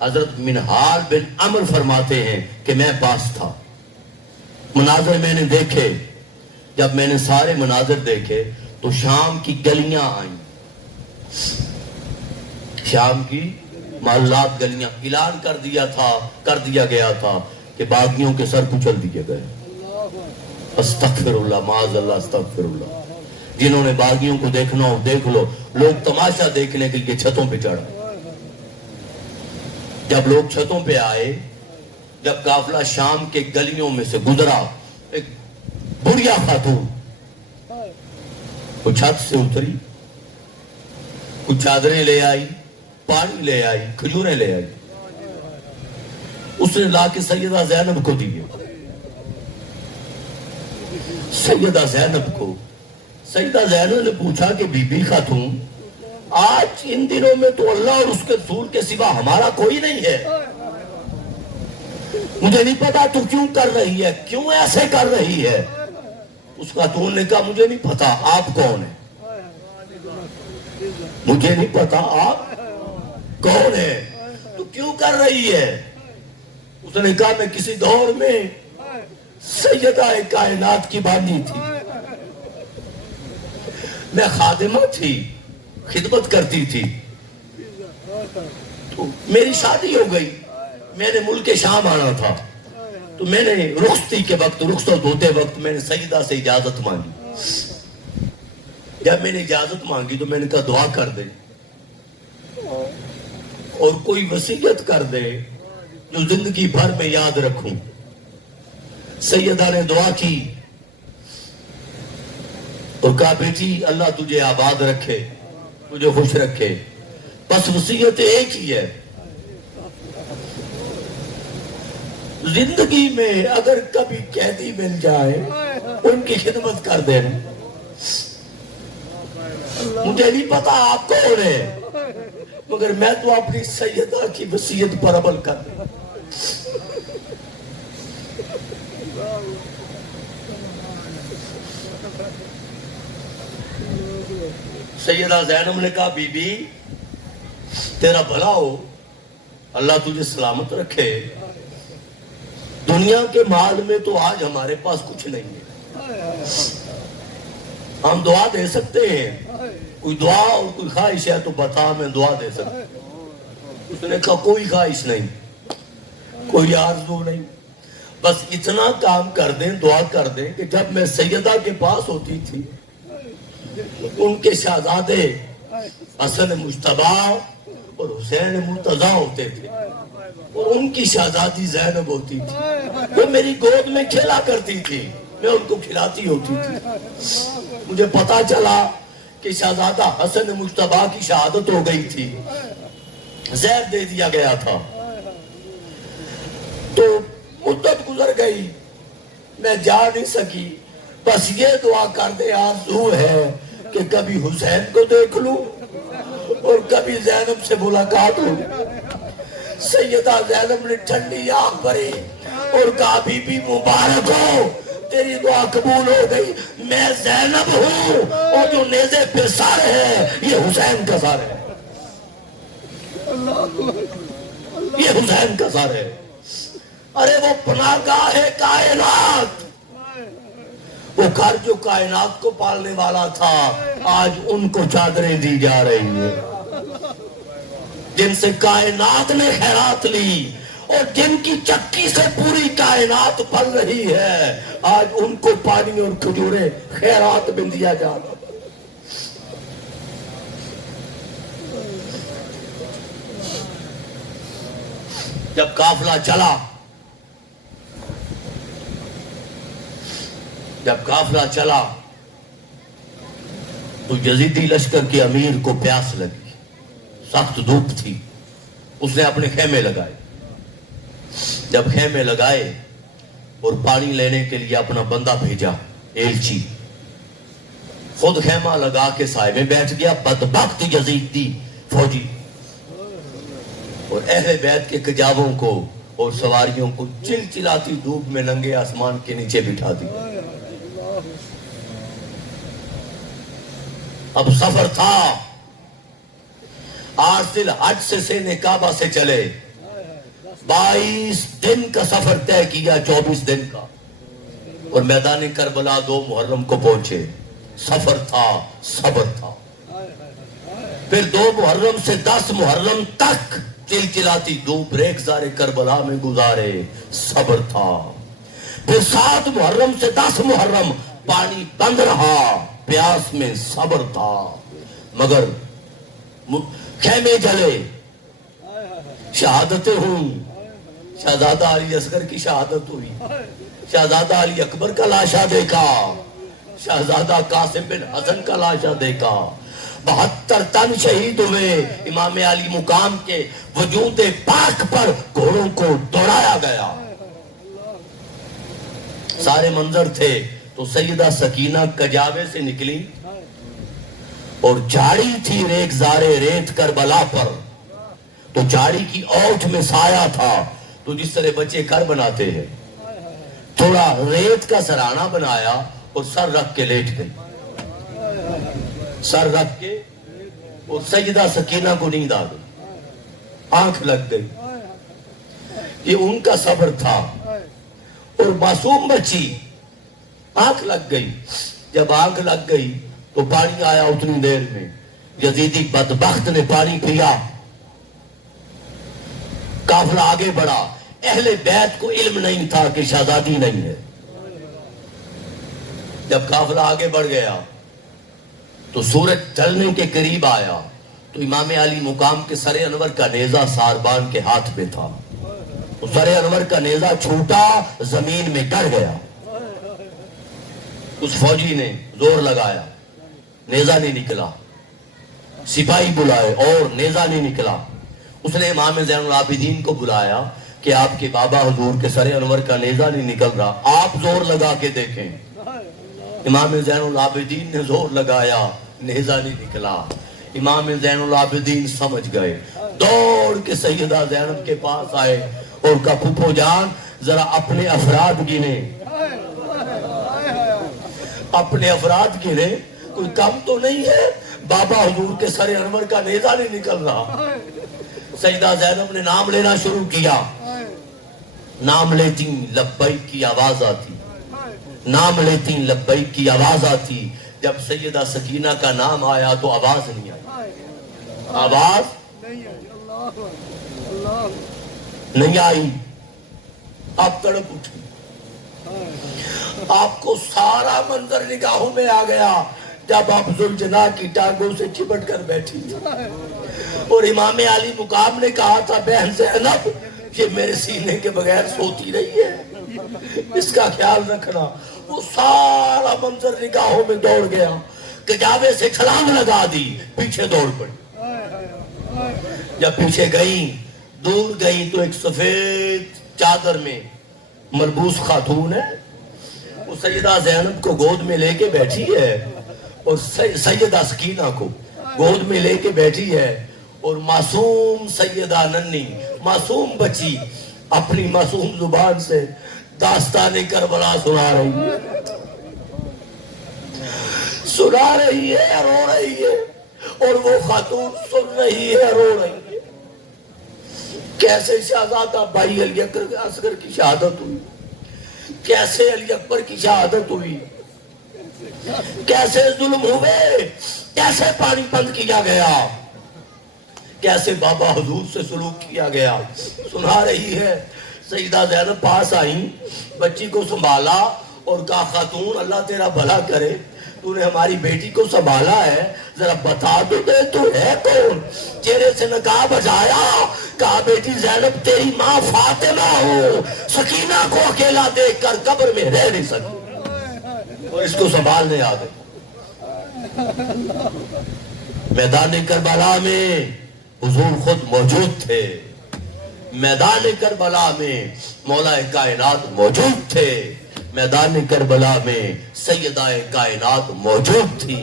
حضرت منہال بن عمر فرماتے ہیں کہ میں پاس تھا، مناظر میں نے دیکھے، جب میں نے سارے مناظر دیکھے تو شام کی گلیاں آئیں، شام کی محلات گلیاں، اعلان کر دیا گیا تھا کہ باغیوں کے سر کچل دیے گئے، استغفر اللہ معاذ اللہ استغفر اللہ، جنہوں نے باغیوں کو دیکھنا ہو دیکھ لو، لوگ تماشا دیکھنے کے لیے چھتوں پہ چڑھا۔ جب لوگ چھتوں پہ آئے، جب قافلہ شام کے گلیوں میں سے گزرا، ایک بڑھیا خاتون وہ چھت سے اتری، کچھ چادریں لے آئی، پانی لے آئی، کھجوریں لے آئی، اس نے لا کے سیدہ زینب کو دیے۔ سیدہ زینب کو، سیدہ زینب نے پوچھا کہ بی بی خاتون آج ان دنوں میں تو اللہ اور اس کے رسول کے سوا ہمارا کوئی نہیں ہے، مجھے نہیں پتا تو کیوں کر رہی ہے، کیوں ایسے کر رہی ہے؟ اس کا تو نے کہا مجھے نہیں پتا آپ کون ہیں، مجھے نہیں پتا آپ کون ہیں، تو کیوں کر رہی ہے؟ اس نے کہا میں کسی دور میں سیدہ کائنات کی بانی تھی، میں خادمہ تھی، خدمت کرتی تھی، تو میری شادی ہو گئی، میں نے ملک شام آنا تھا، تو میں نے رخصتی کے وقت، رخصت ہوتے وقت میں نے سیدہ سے اجازت مانگی۔ جب میں نے اجازت مانگی تو میں نے کہا دعا کر دے اور کوئی وصیت کر دے جو زندگی بھر میں یاد رکھوں۔ سیدہ نے دعا کی اور کہا بیٹی اللہ تجھے آباد رکھے، تجھے خوش رکھے، بس وصیت ایک ہی ہے، زندگی میں اگر کبھی قیدی مل جائے ان کی خدمت کر دینا۔ مجھے نہیں پتا آپ کون ہیں، مگر میں تو اپنی سیدہ کی وصیت پر عمل کر دوں۔ سیدہ زینب نے کہا بی بی تیرا بھلا ہو، اللہ تجھے سلامت رکھے، دنیا کے مال میں تو آج ہمارے پاس کچھ نہیں ہے، ہم دعا دے سکتے ہیں، کوئی دعا اور کوئی خواہش ہے تو بتا، میں دعا دے سکتا ہوں۔ اس نے کہا کوئی خواہش نہیں، کوئی آرزو نہیں، بس اتنا کام کر دیں، دعا کر دیں کہ جب میں سیدہ کے پاس ہوتی تھی ان کے شہزادے حسن مجتبی اور حسین مرتضیٰ ہوتے تھے اور ان کی شہزادی زینب ہوتی تھی، وہ میری گود میں کھیلا کرتی تھی، میں ان کو کھلاتی ہوتی تھی۔ مجھے پتا چلا کہ شہزادہ حسن مجتبی کی شہادت ہو گئی تھی، زہر دے دیا گیا تھا، تو مدت گزر گئی، میں جا نہیں سکی، بس یہ دعا کر دے آرزو ہے کہ کبھی حسین کو دیکھ لوں اور کبھی زینب سے ملاقات ہو۔ سیدہ زینب نے ٹھنڈی آنکھ بھری اور کہا بی بی مبارک ہو، تیری دعا قبول ہو گئی، میں زینب ہوں اور جو نیزے پہ سر ہے یہ حسین کا سر ہے، یہ حسین کا سر ہے۔ ارے وہ پناہ گاہ ہے کائنات، وہ گھر جو کائنات کو پالنے والا تھا آج ان کو چادریں دی جا رہی ہیں، جن سے کائنات نے خیرات لی اور جن کی چکی سے پوری کائنات پل رہی ہے، آج ان کو پانی اور کھجوریں خیرات میں دیا جا رہا۔ جب قافلہ چلا، جب قافلہ چلا تو یزیدی لشکر کے امیر کو پیاس لگی، سخت دھوپ تھی، اس نے اپنے خیمے لگائے۔ جب خیمے لگائے اور پانی لینے کے لیے اپنا بندہ بھیجا، ایلچی، خود خیمہ لگا کے سائے میں بیٹھ گیا، بدبخت یزیدی فوجی، اور اہل بیت کے کجاووں کو اور سواریوں کو چلچلاتی دھوپ میں ننگے آسمان کے نیچے بٹھا دیا۔ اب سفر تھا، 8 ذی الحج سے سین کعبہ سے چلے، 22 دن کا سفر طے کیا، 24 دن کا، اور میدان کربلا 2 محرم کو پہنچے۔ سفر تھا، صبر تھا، پھر 2 محرم سے 10 محرم تک چلچلاتی دھوپ ریخزار کربلا میں گزارے، صبر تھا، پھر 7 محرم سے 10 محرم پانی بند رہا، پیاس میں صبر تھا، مگر خیمے جلے، شہادتیں ہوں، شہزادہ علی اصغر کی شہادت ہوئی، شہزادہ علی اکبر کا لاشا دیکھا، شہزادہ قاسم بن حسن کا لاشا دیکھا، 72 تن شہید ہوئے، امام علی مقام کے وجود پاک پر گھوڑوں کو دوڑایا گیا، سارے منظر تھے۔ تو سیدہ سکینہ کجاوے سے نکلی اور جھاڑی تھی ریخزار ریت کربلا پر، تو جھاڑی کی اوٹ میں سایہ تھا، تو جس طرح بچے گھر بناتے ہیں، تھوڑا ریت کا سرانہ بنایا اور سر رکھ کے لیٹ گئی. سر رکھ کے اور سیدہ سکینہ کو نیند آ گئی, آنکھ لگ گئی. یہ ان کا صبر تھا. اور معصوم بچی, آنکھ لگ گئی. جب آنکھ لگ گئی تو پانی آیا اتنی دیر میں. یزیدی بدبخت نے پانی پیا, قافلہ آگے بڑھا. اہل بیت کو علم نہیں تھا کہ شہزادی نہیں ہے. جب قافلہ آگے بڑھ گیا تو سورج ڈھلنے کے قریب آیا تو امام علی مقام کے سر انور کا نیزہ ساربان کے ہاتھ میں تھا. سر انور کا نیزہ چھوٹا, زمین میں گڑ گیا. اس فوجی نے زور لگایا, نیزہ نہیں نکلا. سپاہی بلائے اور نیزہ نہیں نکلا. اس نے امام زین العابدین کو بلایا کہ آپ کے بابا حضور کے سر انور کا نیزہ نہیں نکل رہا, آپ زور لگا کے دیکھیں. امام زین العابدین نے زور لگایا, نیزہ نہیں نکلا. امام زین العابدین سمجھ گئے, دوڑ کے سیدہ زینب کے پاس آئے اور کہا پھپھو جان ذرا اپنے افراد گنے, اپنے افراد گنے, کوئی کم تو نہیں ہے, بابا حضور کے سر انور کا نیزہ نہیں نکل رہا. سیدہ زینب نے نام لینا شروع کیا. نام لیتی لبیک کی آواز آتی, نام لیتی لبیک کی آواز آتی. جب سیدہ سکینہ کا نام آیا تو آواز نہیں آئی, آواز نہیں آئی. آپ تڑپ اٹھی. آپ کو سارا منظر نگاہوں میں آ گیا جب آپ ذوالجناح کی ٹانگوں سے چپٹ کر بیٹھی اور امام علی مقام نے کہا تھا بہن زینب یہ میرے سینے کے بغیر سوتی رہی ہے, اس کا خیال رکھنا. وہ سارا منظر نگاہوں میں دوڑ گیا, کجاوے سے چھلانگ لگا دی, پیچھے دوڑ پڑی. جب پیچھے گئی, دور گئی تو ایک سفید چادر میں ملبوس خاتون ہے, وہ سیدہ زینب کو گود میں لے کے بیٹھی ہے اور سیدہ سکینہ کو گود میں لے کے بیٹھی ہے. اور معصوم سیدہ ننی, معصوم بچی اپنی معصوم زبان سے داستان کربلا سنا رہی ہے, سنا رہی ہے, رو رہی ہے. اور وہ خاتون سن رہی ہے, رو رہی ہے. کیسے شہزادہ بھائی علی اصغر کی شہادت ہوئی, کیسے علی اکبر کی شہادت ہوئی, کیسے ظلم ہوئے, کیسے پانی بند کیا گیا, کیسے بابا حضور سے سلوک کیا گیا, سنا رہی ہے. سیدہ زینب پاس آئیں, بچی کو سنبھالا اور کہا خاتون اللہ تیرا بھلا کرے, تو نے ہماری بیٹی کو سنبھالا ہے, ذرا بتا دو دے تو ہے کون. چہرے سے نقاب ہٹایا, کہا بیٹی زینب تیری ماں فاطمہ ہو, سکینہ کو اکیلا دیکھ کر قبر میں رہ نہیں سکی اور اس کو سنبھالنے آ گئی. میدان کربلا میں حضور خود موجود تھے, میدان کربلا میں مولا کائنات موجود تھے, میدان کربلا میں سیدہ کائنات موجود تھی,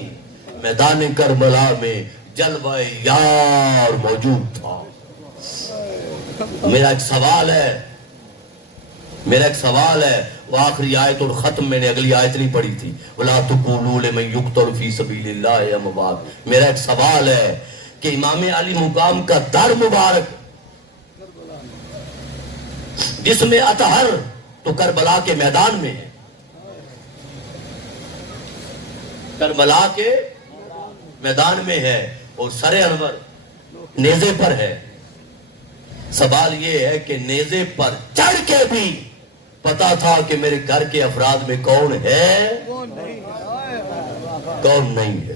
میدان کربلا میں جلوہ یار موجود تھا. میرا ایک سوال ہے, وہ آخری آیت اور ختم میں نے اگلی آیت نہیں پڑھی تھی, وَلَا تُقُولُوا لِمَن يُقْتَلُ فِي سَبِيلِ اللَّهِ أَمْوَاتٌ. میرا ایک سوال ہے کہ امام علی مقام کا در مبارک جس میں اطہر تو کربلا کے میدان میں ہے, کربلا کے میدان میں ہے, اور سر انور نیزے پر ہے. سوال یہ ہے کہ نیزے پر چڑھ کے بھی پتا تھا کہ میرے گھر کے افراد میں کون ہے, کون نہیں ہے.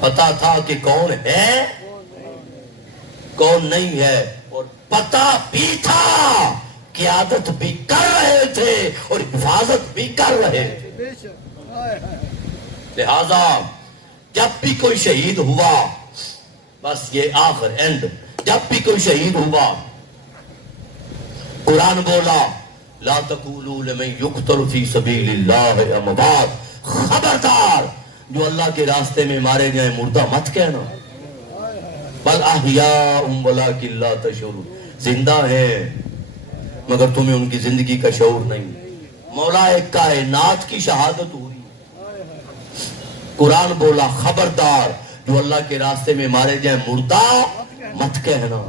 پتا تھا کہ کون ہے, کون نہیں ہے, اور پتا بھی تھا قیادت بھی کر رہے تھے اور حفاظت بھی کر رہے تھے. لہذا جب بھی کوئی شہید ہوا, بس یہ آخر اینڈ, جب بھی کوئی شہید ہوا قرآن بولا لا تقولوا لمن يقتل في سبيل الله اموات, خبردار جو اللہ کے راستے میں مارے گئے مردہ مت کہنا, بل احیاء ولکن لا تشعرون, زندہ ہیں مگر تمہیں ان کی زندگی کا شعور نہیں. مولا کائنات کی شہادت ہوئی. قرآن بولا خبردار جو اللہ کے راستے میں مارے جائیں مردہ مت کہنا.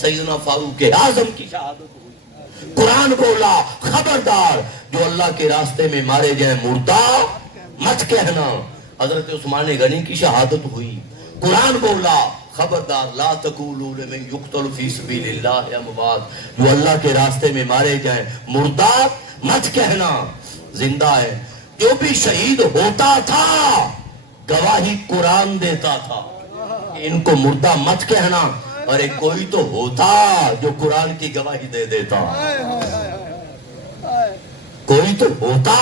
سیدنا فاروق اعظم کی شہادت ہوئی. قرآن بولا خبردار جو اللہ کے راستے میں مارے جائیں مردہ مت کہنا. حضرت عثمان غنی کی شہادت ہوئی. قرآن بولا خبردار لا تقولوا لمن يقتل في سبيل الله اموات جو اللہ کے راستے میں مارے جائیں مردہ مت کہنا. زندہ ہے جو بھی شہید ہوتا تھا گواہی قرآن دیتا تھا. ان کو مردہ مت کہنا. اور کوئی تو ہوتا جو قرآن کی گواہی دے دیتا. کوئی تو ہوتا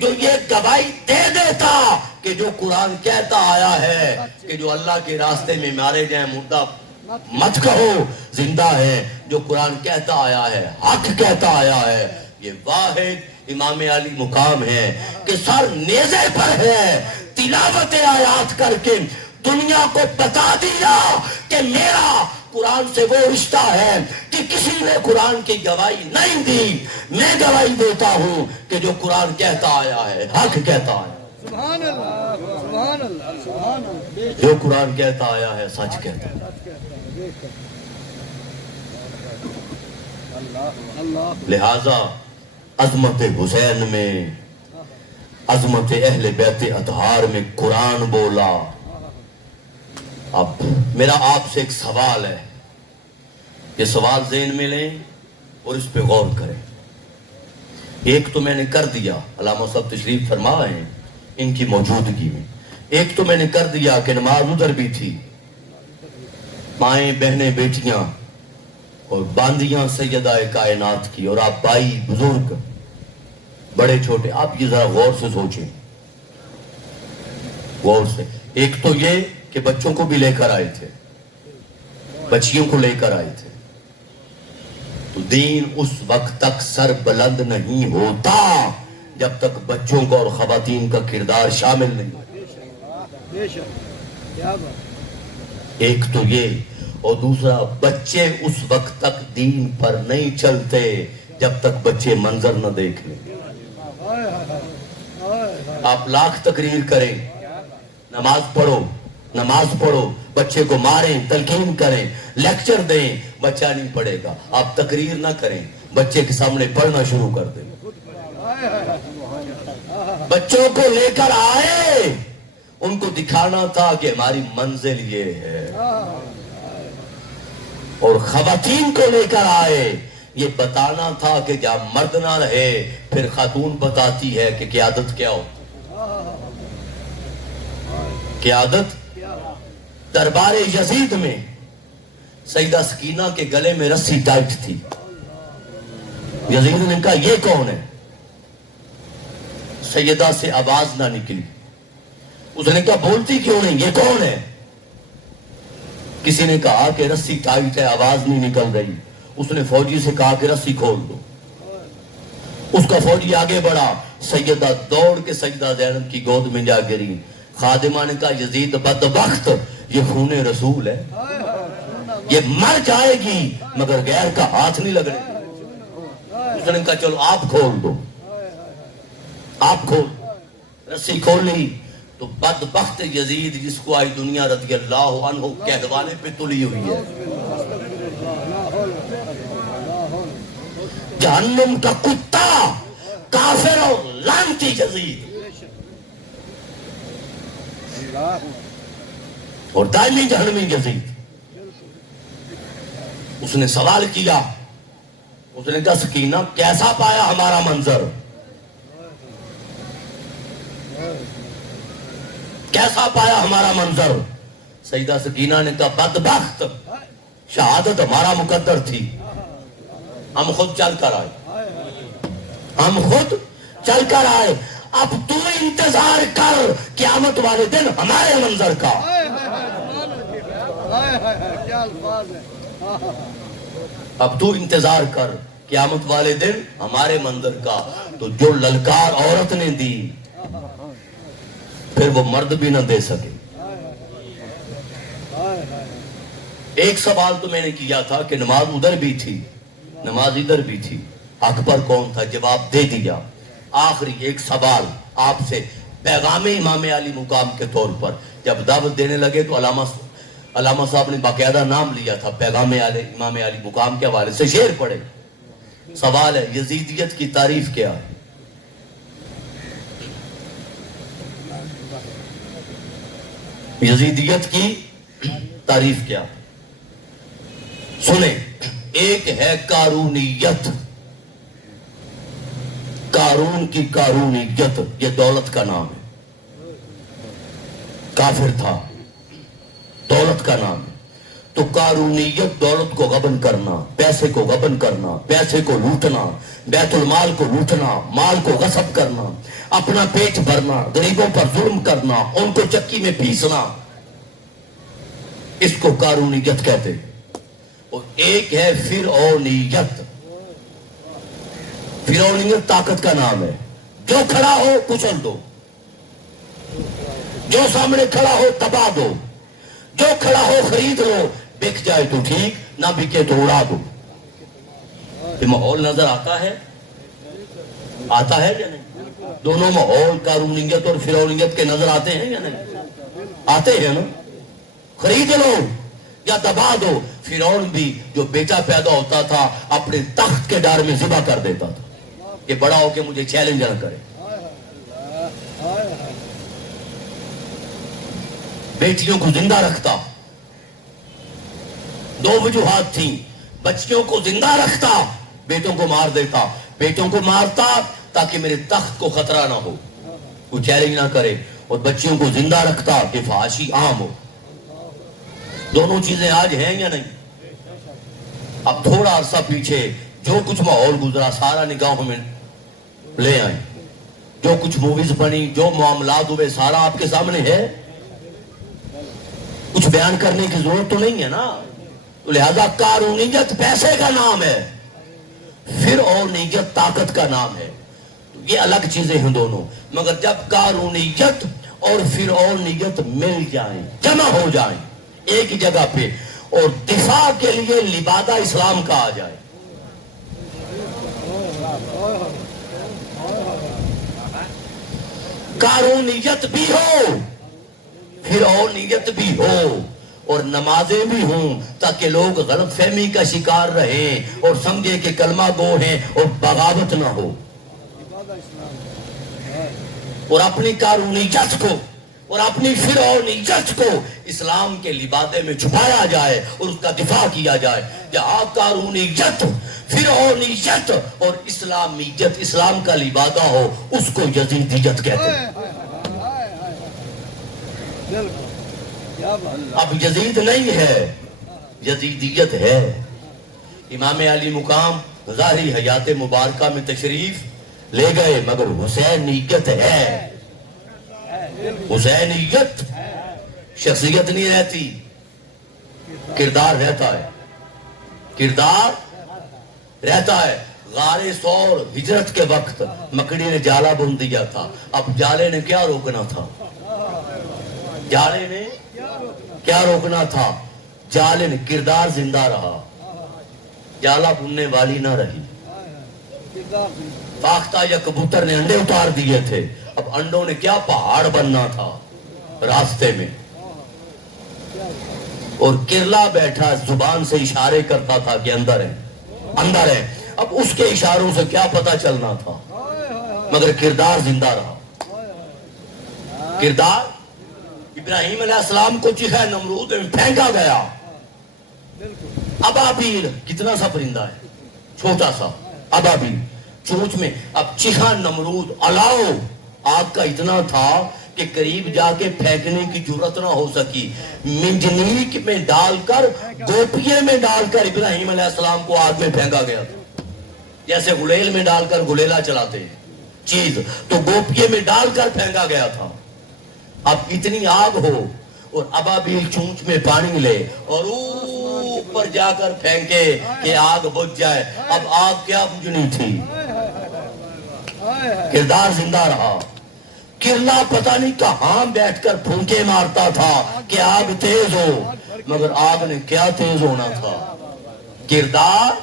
جو یہ گواہی دے دیتا کہ جو قرآن کہتا آیا ہے کہ جو اللہ کے راستے میں مارے جائیں مردہ مت کہو. زندہ ہے جو قرآن کہتا آیا ہے حق کہتا آیا ہے. یہ واحد امام علی مقام ہے کہ سر نیزے پر ہے تلاوت آیات کر کے دنیا کو بتا دیا کہ میرا قرآن سے وہ رشتہ ہے کہ کسی نے قرآن کی گواہی نہیں دی. میں گواہی دیتا ہوں کہ جو قرآن کہتا آیا ہے حق کہتا آیا. سبحان اللہ سبحان اللہ سبحان اللہ. جو قرآن کہتا آیا ہے سچ کہتا ہے. لہذا عظمت حسین میں عظمت اہل بیت اطہار میں قرآن بولا. اب میرا آپ سے ایک سوال ہے. یہ سوال ذہن میں لیں اور اس پہ غور کریں. ایک تو میں نے کر دیا, علامہ صاحب تشریف فرما ہیں ان کی موجودگی میں. ایک تو میں نے کر دیا کہ نماز ادھر بھی تھی, مائیں بہنیں بیٹیاں اور باندیاں سیدہ کائنات کی, اور آپ بھائی بزرگ بڑے چھوٹے, آپ یہ ذرا غور سے سوچیں, غور سے. ایک تو یہ کہ بچوں کو بھی لے کر آئے تھے, بچیوں کو لے کر آئے تھے. تو دین اس وقت تک سر بلند نہیں ہوتا جب تک بچوں کو اور خواتین کا کردار شامل نہیں. ایک تو یہ, اور دوسرا بچے اس وقت تک دین پر نہیں چلتے جب تک بچے منظر نہ دیکھ لیں. آپ لاکھ تقریر کریں, نماز پڑھو, بچے کو ماریں, تلقین کریں, لیکچر دیں, بچہ نہیں پڑھے گا. آپ تقریر نہ کریں, بچے کے سامنے پڑھنا شروع کر دیں. بچوں کو لے کر آئے, ان کو دکھانا تھا کہ ہماری منزل یہ ہے. اور خواتین کو لے کر آئے, یہ بتانا تھا کہ جب مرد نہ رہے پھر خاتون بتاتی ہے کہ قیادت کیا ہوتی. قیادت دربار یزید میں سیدہ سکینہ کے گلے میں رسی ٹائٹ تھی. یزید نے کہا یہ کون ہے؟ سیدہ سے آواز نہ نکلی. اس نے کہا بولتی کیوں نہیں, یہ کون ہے؟ کسی نے کہا کہ رسی ٹائٹ ہے, آواز نہیں نکل رہی. اس نے فوجی سے کہا کہ رسی کھول دو. اس کا فوجی آگے بڑھا, سیدہ دوڑ کے سیدہ زینب کی گود میں جا گری. خادمہ نے کہا یزید بدبخت, یہ خون رسول ہے, یہ مر جائے گی مگر غیر کا ہاتھ نہیں لگنے. اس نے کہا چلو آپ کھول دو. آپ کھول, رسی کھولی تو بدبخت یزید جس کو آئی دنیا رضی اللہ عنہ کہدوانے پہ تلی ہوئی ہے. جہنم کا کتا, کافر اور لعنتی یزید, اور دائمی جہنمی یزید. اس نے سوال کیا, اس نے کہا سکینہ کیسا پایا ہمارا منظر, کیسا پایا ہمارا منظر؟ سیدہ سکینہ نے کہا بدبخت, شہادت ہمارا مقدر تھی, ہم خود چل کر آئے. اب تو انتظار کر قیامت والے دن ہمارے منظر کا. اب تو انتظار کر قیامت والے دن ہمارے منظر کا. تو جو للکار عورت نے دی پھر وہ مرد بھی نہ دے سکے. ایک سوال تو میں نے کیا تھا کہ نماز ادھر بھی تھی, نماز ادھر بھی تھی, حق پر کون تھا؟ جواب دے دیا. آخری ایک سوال آپ سے پیغام امام علی مقام کے طور پر. جب دعوت دینے لگے تو علامہ صاحب نے باقاعدہ نام لیا تھا پیغام علی امام علی مقام کے حوالے سے. شعر پڑھے. سوال ہے یزیدیت کی تعریف کیا ہے؟ یزیدیت کی تعریف کیا؟ سنیں. ایک ہے قارونیت. قارون کی قارونیت یہ دولت کا نام ہے. کافر تھا, دولت کا نام ہے. تو قارونیت دولت کو غبن کرنا, پیسے کو غبن کرنا, پیسے کو لوٹنا, بیت المال کو لوٹنا, مال کو غصب کرنا, اپنا پیٹ بھرنا, غریبوں پر ظلم کرنا, ان کو چکی میں پیسنا, اس کو قارونیت کہتے ہیں. اور ایک ہے فرعونیت. فرعونیت طاقت کا نام ہے. جو کھڑا ہو کچل دو, جو سامنے کھڑا ہو دبا دو, جو کھڑا ہو خرید لو, بک جائے تو ٹھیک, نہ بکے تو اڑا دو. یہ ماحول نظر آتا ہے, آتا ہے یا نہیں؟ دونوں ماحول قارونیت اور فرعونیت کے نظر آتے ہیں یا نہیں؟ آتے ہیں نا. خرید لو یا دبا دو. فرعون بھی جو بیٹا پیدا ہوتا تھا اپنے تخت کے ڈار میں ذبح کر دیتا تھا کہ بڑا ہو کے مجھے چیلنج نہ کرے. بیٹیوں کو زندہ رکھتا. دو وجوہات تھیں. بچیوں کو زندہ رکھتا, بیٹوں کو مار دیتا. بیٹوں کو مارتا تاکہ میرے تخت کو خطرہ نہ ہو, کوئی چیلنج نہ کرے, اور بچیوں کو زندہ رکھتا کہ فحاشی عام ہو. دونوں چیزیں آج ہیں یا نہیں؟ اب تھوڑا عرصہ پیچھے جو کچھ ماحول گزرا سارا نگاہوں میں لے آئیں. جو کچھ موویز بنی, جو معاملات ہوئے, سارا آپ کے سامنے ہے. کچھ بیان کرنے کی ضرورت تو نہیں ہے نا. تو لہذا قارونیت پیسے کا نام ہے, فرعونیت طاقت کا نام ہے. یہ الگ چیزیں ہیں دونوں. مگر جب قارونیت اور فرعونیت مل جائیں, جمع ہو جائیں ایک ہی جگہ پہ, اور دفاع کے لیے لبادہ اسلام کا آ جائے. قارونیت بھی ہو, فرعونیت بھی ہو, اور نمازیں بھی ہوں تاکہ لوگ غلط فہمی کا شکار رہیں اور سمجھے کہ کلمہ گو ہیں اور بغاوت نہ ہو. اور اپنی قارونیت کو اور اپنی فرعونیت کو اسلام کے لبادے میں چھپایا جائے اور اس کا دفاع کیا جائے. جہاں قارونیت, فرعونیت اور اسلامیت اسلام کا لبادہ ہو, اس کو یزیدیت کہتے ہیں. اب یزید نہیں ہے, یزیدیت ہے. امام علی مقام ظاہری حیات مبارکہ میں تشریف لے گئے, مگر حسینیت ہے. حسینیت شخصیت نہیں رہتی, کردار رہتا ہے. کردار رہتا ہے. غار ثور ہجرت کے وقت مکڑی نے جالا بن دیا تھا. اب جالے نے کیا روکنا تھا؟ جالے نے کیا روکنا تھا؟ جالے نے کردار زندہ رہا, جالا بننے والی نہ رہی. فاختہ یا کبوتر نے انڈے اتار دیے تھے, اب انڈوں نے کیا پہاڑ بننا تھا راستے میں. اور کرلا بیٹھا زبان سے اشارے کرتا تھا کہ اندر ہے, اندر ہے. اب اس کے اشاروں سے کیا پتا چلنا تھا, مگر کردار زندہ رہا. کردار ابراہیم علیہ السلام کو چیخا نمرود میں پھینکا گیا. ابابیل کتنا سا پرندہ ہے, چھوٹا سا ابابیل, چونچ میں. اب چیخا نمرود, الاؤ آگ کا اتنا تھا کہ قریب جا کے پھینکنے کی جرت نہ ہو سکی. منجنیک میں ڈال کر, گوپیے میں ڈال کر ابراہیم علیہ السلام کو آگ میں پھینکا گیا تھا. جیسے غلیل میں ڈال کر غلیلا چلاتے ہیں چیز, تو گوپیے میں ڈال کر پھینکا گیا تھا. اب اتنی آگ ہو اور ابابیل چونچ میں پانی لے اور اوپر جا کر پھینکے کہ آگ بجھ جائے. اب آگ کیا بجھنی تھی, کردار زندہ رہا. کرلا پتہ نہیں کہاں بیٹھ کر پھونکے مارتا تھا کہ آگ تیز ہو, مگر آگ نے کیا تیز ہونا تھا, کردار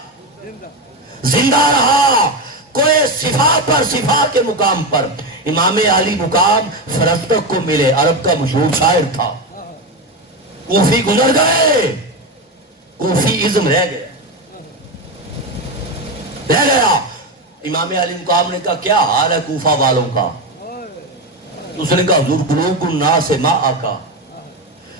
زندہ رہا. کوئی صفا پر صفا کے مقام پر امام علی مقام فرزدق کو ملے. عرب کا مشہور شاعر تھا. کوفی گزر گئے, کوفی ازم رہ گیا. امام علی مقام نے کہا کیا حال ہے کوفہ والوں کا؟ اس نے کہا حضور قلوب الناس ما آقا,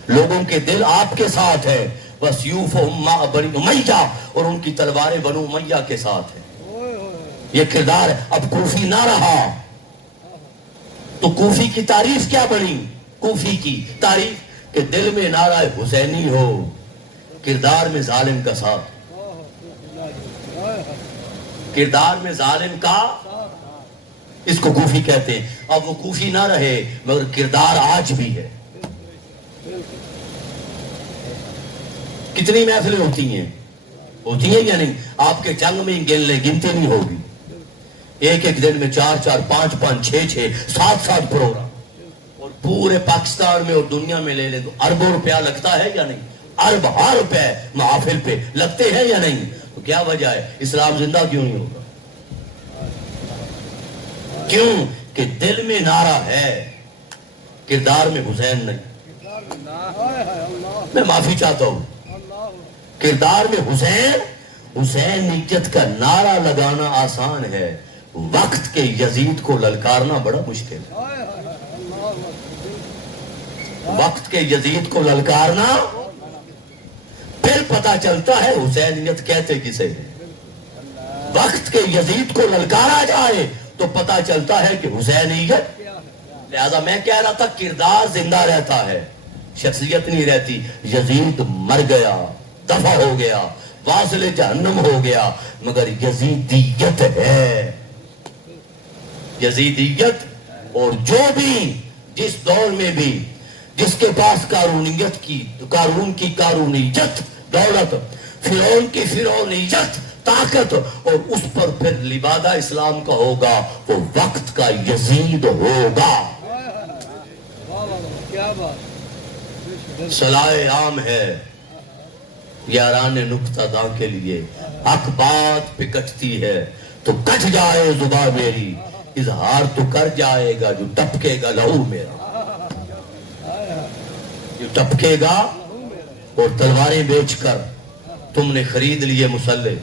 لوگوں کے دل آپ کے ساتھ ہے, بس یوفہم ما بنی امیہ, اور ان کی تلواریں بنو امیہ کے ساتھ ہے. یہ کردار اب کوفی نہ رہا. تو کوفی کی تعریف کیا بنی؟ کوفی کی تعریف کہ دل میں نعرہ حسینی ہو, کردار میں ظالم کا ساتھ, کردار میں ظالم کا, اس کو کوفی کہتے ہیں. اب وہ کوفی نہ رہے مگر کردار آج بھی ہے. کتنی محفلیں ہوتی ہیں یا نہیں؟ آپ کے جنگ میں گنتی نہیں ہوگی. ایک ایک دن میں 4 5 5 6 7 پروگرام, اور پورے پاکستان میں اور دنیا میں لے لیں تو اربوں روپیہ لگتا ہے یا نہیں؟ ارب ہار روپے محافل پہ لگتے ہیں یا نہیں؟ تو کیا وجہ ہے اسلام زندہ کیوں نہیں ہوگا؟ کیوں کہ دل میں نعرہ ہے, کردار میں حسین نہیں. میں معافی چاہتا ہوں, کردار میں حسینیت کا نعرہ لگانا آسان ہے, وقت کے یزید کو للکارنا بڑا مشکل ہے. وقت کے یزید کو للکارنا, پھر پتا چلتا ہے حسینیت کہتے کسے ہیں. وقت کے یزید کو للکارا جائے تو پتا چلتا ہے کہ حسینیت. لہذا میں کہہ رہا تھا کردار زندہ رہتا ہے, شخصیت نہیں رہتی. یزید مر گیا, دفع ہو گیا, واصل جہنم ہو گیا, مگر یزیدیت ہے. یزیدیت. اور جو بھی جس دور میں بھی جس کے پاس قارونیت کی, قارون کی قارونیت, دولت, فرعون کی فرعونیت, طاقت, اور اس پر پھر لبادہ اسلام کا ہوگا, وہ وقت کا یزید ہوگا. صلاح عام ہے یاران نکتہ داں کے لیے, حق بات پہ کٹتی ہے تو کٹ جائے زباں میری, اظہار تو کر جائے گا جو ٹپکے گا لہو میرا. جو ٹپکے گا, اور تلواریں بیچ کر تم نے خرید لیے مسلح,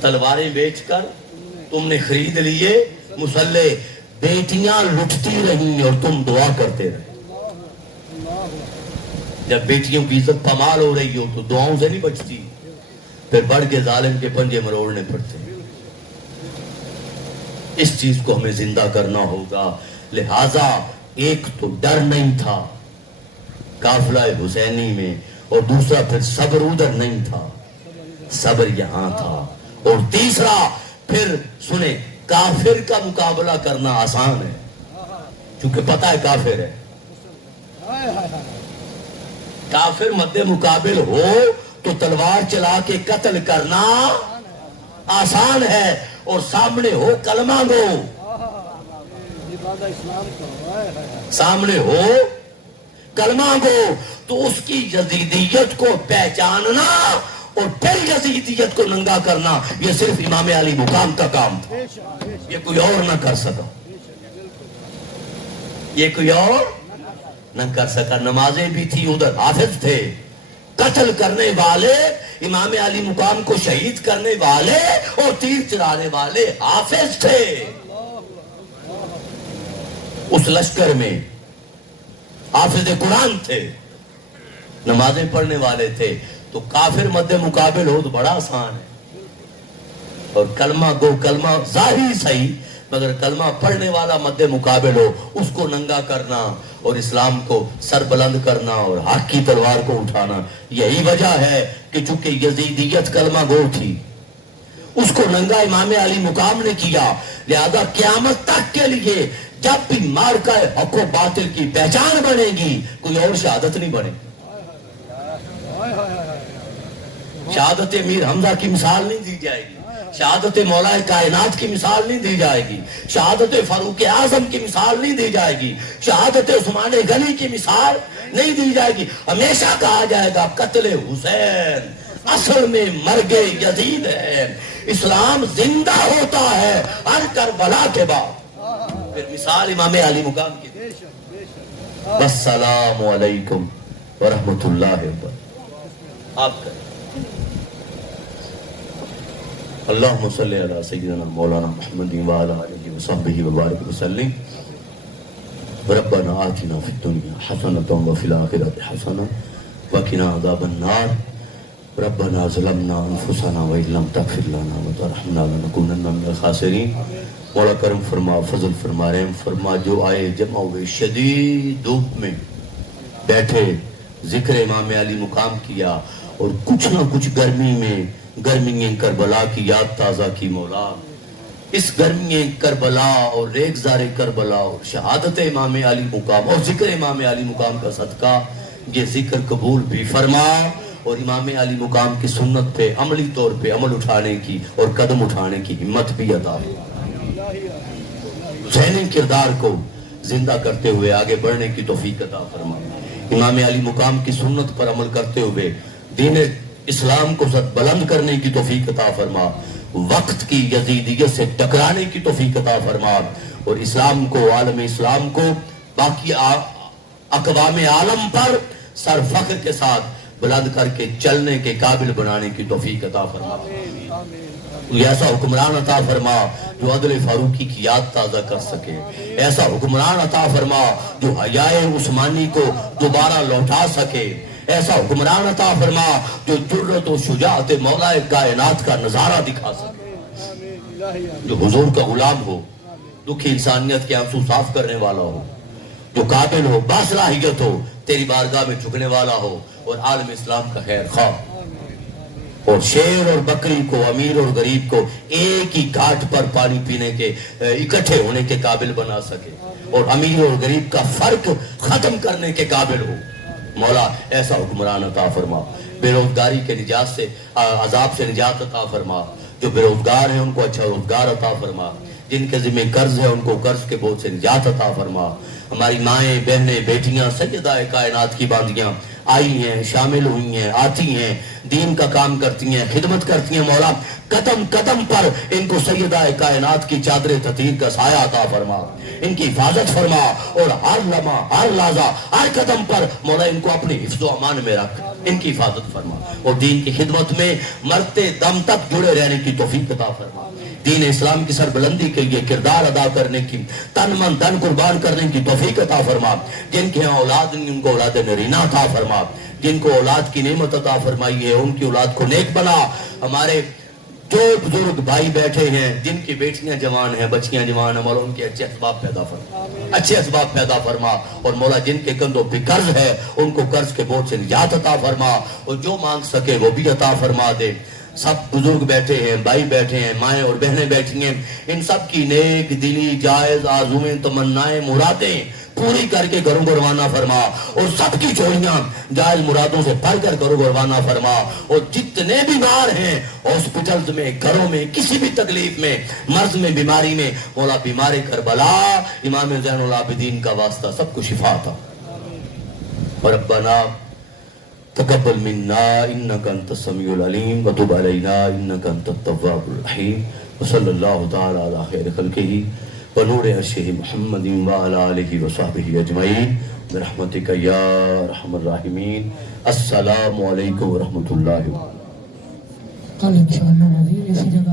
تلواریں بیچ کر تم نے خرید لیے مسلح. بیٹیاں لٹتی رہیں اور تم دعا کرتے رہے. جب بیٹیوں کی عزت پامال ہو رہی ہو تو دعاؤں سے نہیں بچتی, پھر بڑھ کے ظالم کے پنجے مروڑنے پڑتے ہیں. اس چیز کو ہمیں زندہ کرنا ہوگا. لہذا ایک تو ڈر نہیں تھا قافلہ حسینی میں, اور دوسرا پھر صبر ادھر نہیں تھا, صبر یہاں تھا. اور تیسرا پھر سنیں, کافر کا مقابلہ کرنا آسان ہے کیونکہ پتہ ہے کافر ہے. کافر مد مقابل ہو تو تلوار چلا کے قتل کرنا آسان ہے, اور سامنے ہو کلمہ گو, سامنے ہو کلمہ گو, تو اس کی یزیدیت کو پہچاننا اور پھر یزیدیت کو ننگا کرنا, یہ صرف امام علی مقام کا کام تھا. یہ کوئی اور نہ کر سکا, یہ کوئی اور نہ کر سکا. نمازیں بھی تھی, ادھر حافظ تھے, قتل کرنے والے, امام علی مقام کو شہید کرنے والے اور تیر چلانے والے حافظ تھے. اس لشکر میں حافظ قرآن تھے, نمازیں پڑھنے والے تھے. تو کافر مد مقابل ہو تو بڑا آسان ہے, اور کلمہ گو, کلمہ ظاہری صحیح مگر کلمہ پڑھنے والا مد مقابل ہو, اس کو ننگا کرنا اور اسلام کو سر بلند کرنا اور حق کی تلوار کو اٹھانا. یہی وجہ ہے کہ چونکہ یزیدیت کلمہ گو تھی, اس کو ننگا امام علی مقام نے کیا. لہذا قیامت تک کے لیے جب بھی مارکہ حق و باطل کی پہچان بنے گی, کوئی اور شہادت نہیں بنے. شہادت میر حمزہ کی مثال نہیں دی جائے گی, شہادت مولا کائنات کی مثال نہیں دی جائے گی, شہادت فاروق اعظم کی مثال نہیں دی جائے گی, شہادت عثمان غنی کی مثال نہیں دی جائے گی. ہمیشہ کہا جائے گا قتل حسین اصل میں مرگ یزید ہے، اسلام زندہ ہوتا ہے ہر کربلا کے بعد۔ پھر مثال امام علی مقام کی، السلام علیکم ورحمۃ اللہ وبرکاتہ۔ آپ کریں اللہم صلی علی سیدنا مولانا محمد وعلی آلہ وصحبہ وبارک وسلم۔ ربنا آتنا فی الدنیا حسنۃ وفی الآخرۃ حسنۃ وقنا عذاب النار۔ ربنا ظلمنا انفسنا وان لم تغفر لنا وترحمنا لنکونن من الخاسرین۔ مولا کرم فرما، فضل فرما، رحم فرما۔ جو آئے جمع ہوئے شدید دھوپ میں بیٹھے ذکر امام علی مقام کیا، اور کچھ نہ کچھ گرمی میں گرمی کربلا کی یاد تازہ کی مولا۔ اس گرمی کربلا اور ریگزار کربلا اور شہادت امام علی مقام اور ذکر امام علی مقام کا صدقہ یہ ذکر قبول بھی فرما، اور امام علی مقام کی سنت پہ عملی طور پہ عمل اٹھانے کی اور قدم اٹھانے کی ہمت بھی عطا فرما۔ ذہنی کردار کو زندہ کرتے ہوئے آگے بڑھنے کی توفیق عطا فرما۔ امام علی مقام کی سنت پر عمل کرتے ہوئے دین اسلام کو سد بلند کرنے کی توفیق عطا فرما، وقت کی یزیدیت سے ٹکرانے کی توفیق عطا فرما، اور اسلام کو، عالم اسلام کو باقی اقوام عالم پر سر فخر کے ساتھ بلند کر کے چلنے کے قابل بنانے کی توفیق عطا فرما۔ ایسا حکمران عطا فرما جو عدل فاروقی کی یاد تازہ کر سکے، ایسا حکمران عطا فرما جو حیاء عثمانی کو دوبارہ لوٹا سکے، ایسا حکمران عطا فرما جو جرأت و شجاعت مولا کائنات کا نظارہ دکھا سکے، جو حضور کا غلام ہو، دکھی انسانیت کے آنسو صاف کرنے والا ہو، جو قابل ہو، باصلاحیت ہو، تیری بارگاہ میں جھکنے والا ہو، اور عالم اسلام کا خیر خواہ، اور شیر اور بکری کو، امیر اور غریب کو ایک ہی گھاٹ پر پانی پینے کے اکٹھے ہونے کے قابل بنا سکے، اور امیر اور غریب کا فرق ختم کرنے کے قابل ہو۔ مولا ایسا حکمران عطا فرما، بے روزگاری کے نجات سے، عذاب سے نجات عطا فرما، جو بے روزگار ہیں ان کو اچھا روزگار عطا فرما، جن کے ذمہ قرض ہے ان کو قرض کے بوجھ سے نجات عطا فرما۔ ہماری مائیں، بہنیں، بیٹیاں، سیدہ کائنات کی باندیاں آئی ہیں، شامل ہوئی ہیں، آتی ہیں، دین کا کام کرتی ہیں، خدمت کرتی ہیں، مولا قدم قدم پر ان کو سیدہ کائنات کی چادر تطہیر کا سایہ عطا فرما، ان کی حفاظت فرما، اور ہر لمحہ، ہر لحظہ، ہر قدم پر مولا ان کو اپنے حفظ و امان میں رکھ، ان کی حفاظت فرما، اور دین کی خدمت میں مرتے دم تک جڑے رہنے کی توفیق عطا فرما۔ دین اسلام کی سربلندی کے لیے کردار ادا کرنے کی، تن من دن قربان کرنے کی توفیق عطا فرما۔ جن کے ہاں اولاد نہیں ان کو اولاد نرینہ عطا فرما، جن کو اولاد کی نعمت عطا فرمائی ہے ان کی اولاد کو نیک بنا۔ ہمارے جو بزرگ بھائی بیٹھے ہیں جن کی بیٹیاں جوان ہیں، بچیاں جوان ہیں، مولا ان کے اچھے اسباب پیدا فرما، اچھے اسباب پیدا فرما، اور مولا جن کے کندھوں پہ قرض ہے ان کو قرض کے بوجھ سے نجات عطا فرما، اور جو مانگ سکے وہ بھی عطا فرما دے۔ سب بزرگ بیٹھے ہیں، بھائی بیٹھے ہیں، مائیں اور بہنیں بیٹھی ہیں، ان سب کی نیک دلی جائز آرزویں، تمنائیں، مرادیں پوری کر کے گھروں کو روانہ فرما، اور سب کی چوریاں جائز مرادوں سے بھر کر گھروں کو روانہ فرما، اور جتنے بیمار ہیں ہاسپٹلز میں، گھروں میں، کسی بھی تکلیف میں، مرض میں، بیماری میں، مولا بیمار کربلا امام زین العابدین کا واسطہ سب کو شفا تھا۔ اور ربنا تقبل منا انك انت السميع العليم وتب علينا انك انت التواب الرحيم وصلى الله تعالى على خير خلقه ونور عرشه محمد وعلى اله وصحبه اجمعين برحمتك يا ارحم الراحمين۔ السلام علیکم ورحمۃ اللہ وبرکاتہ۔ کل انشاءاللہ اسی جگہ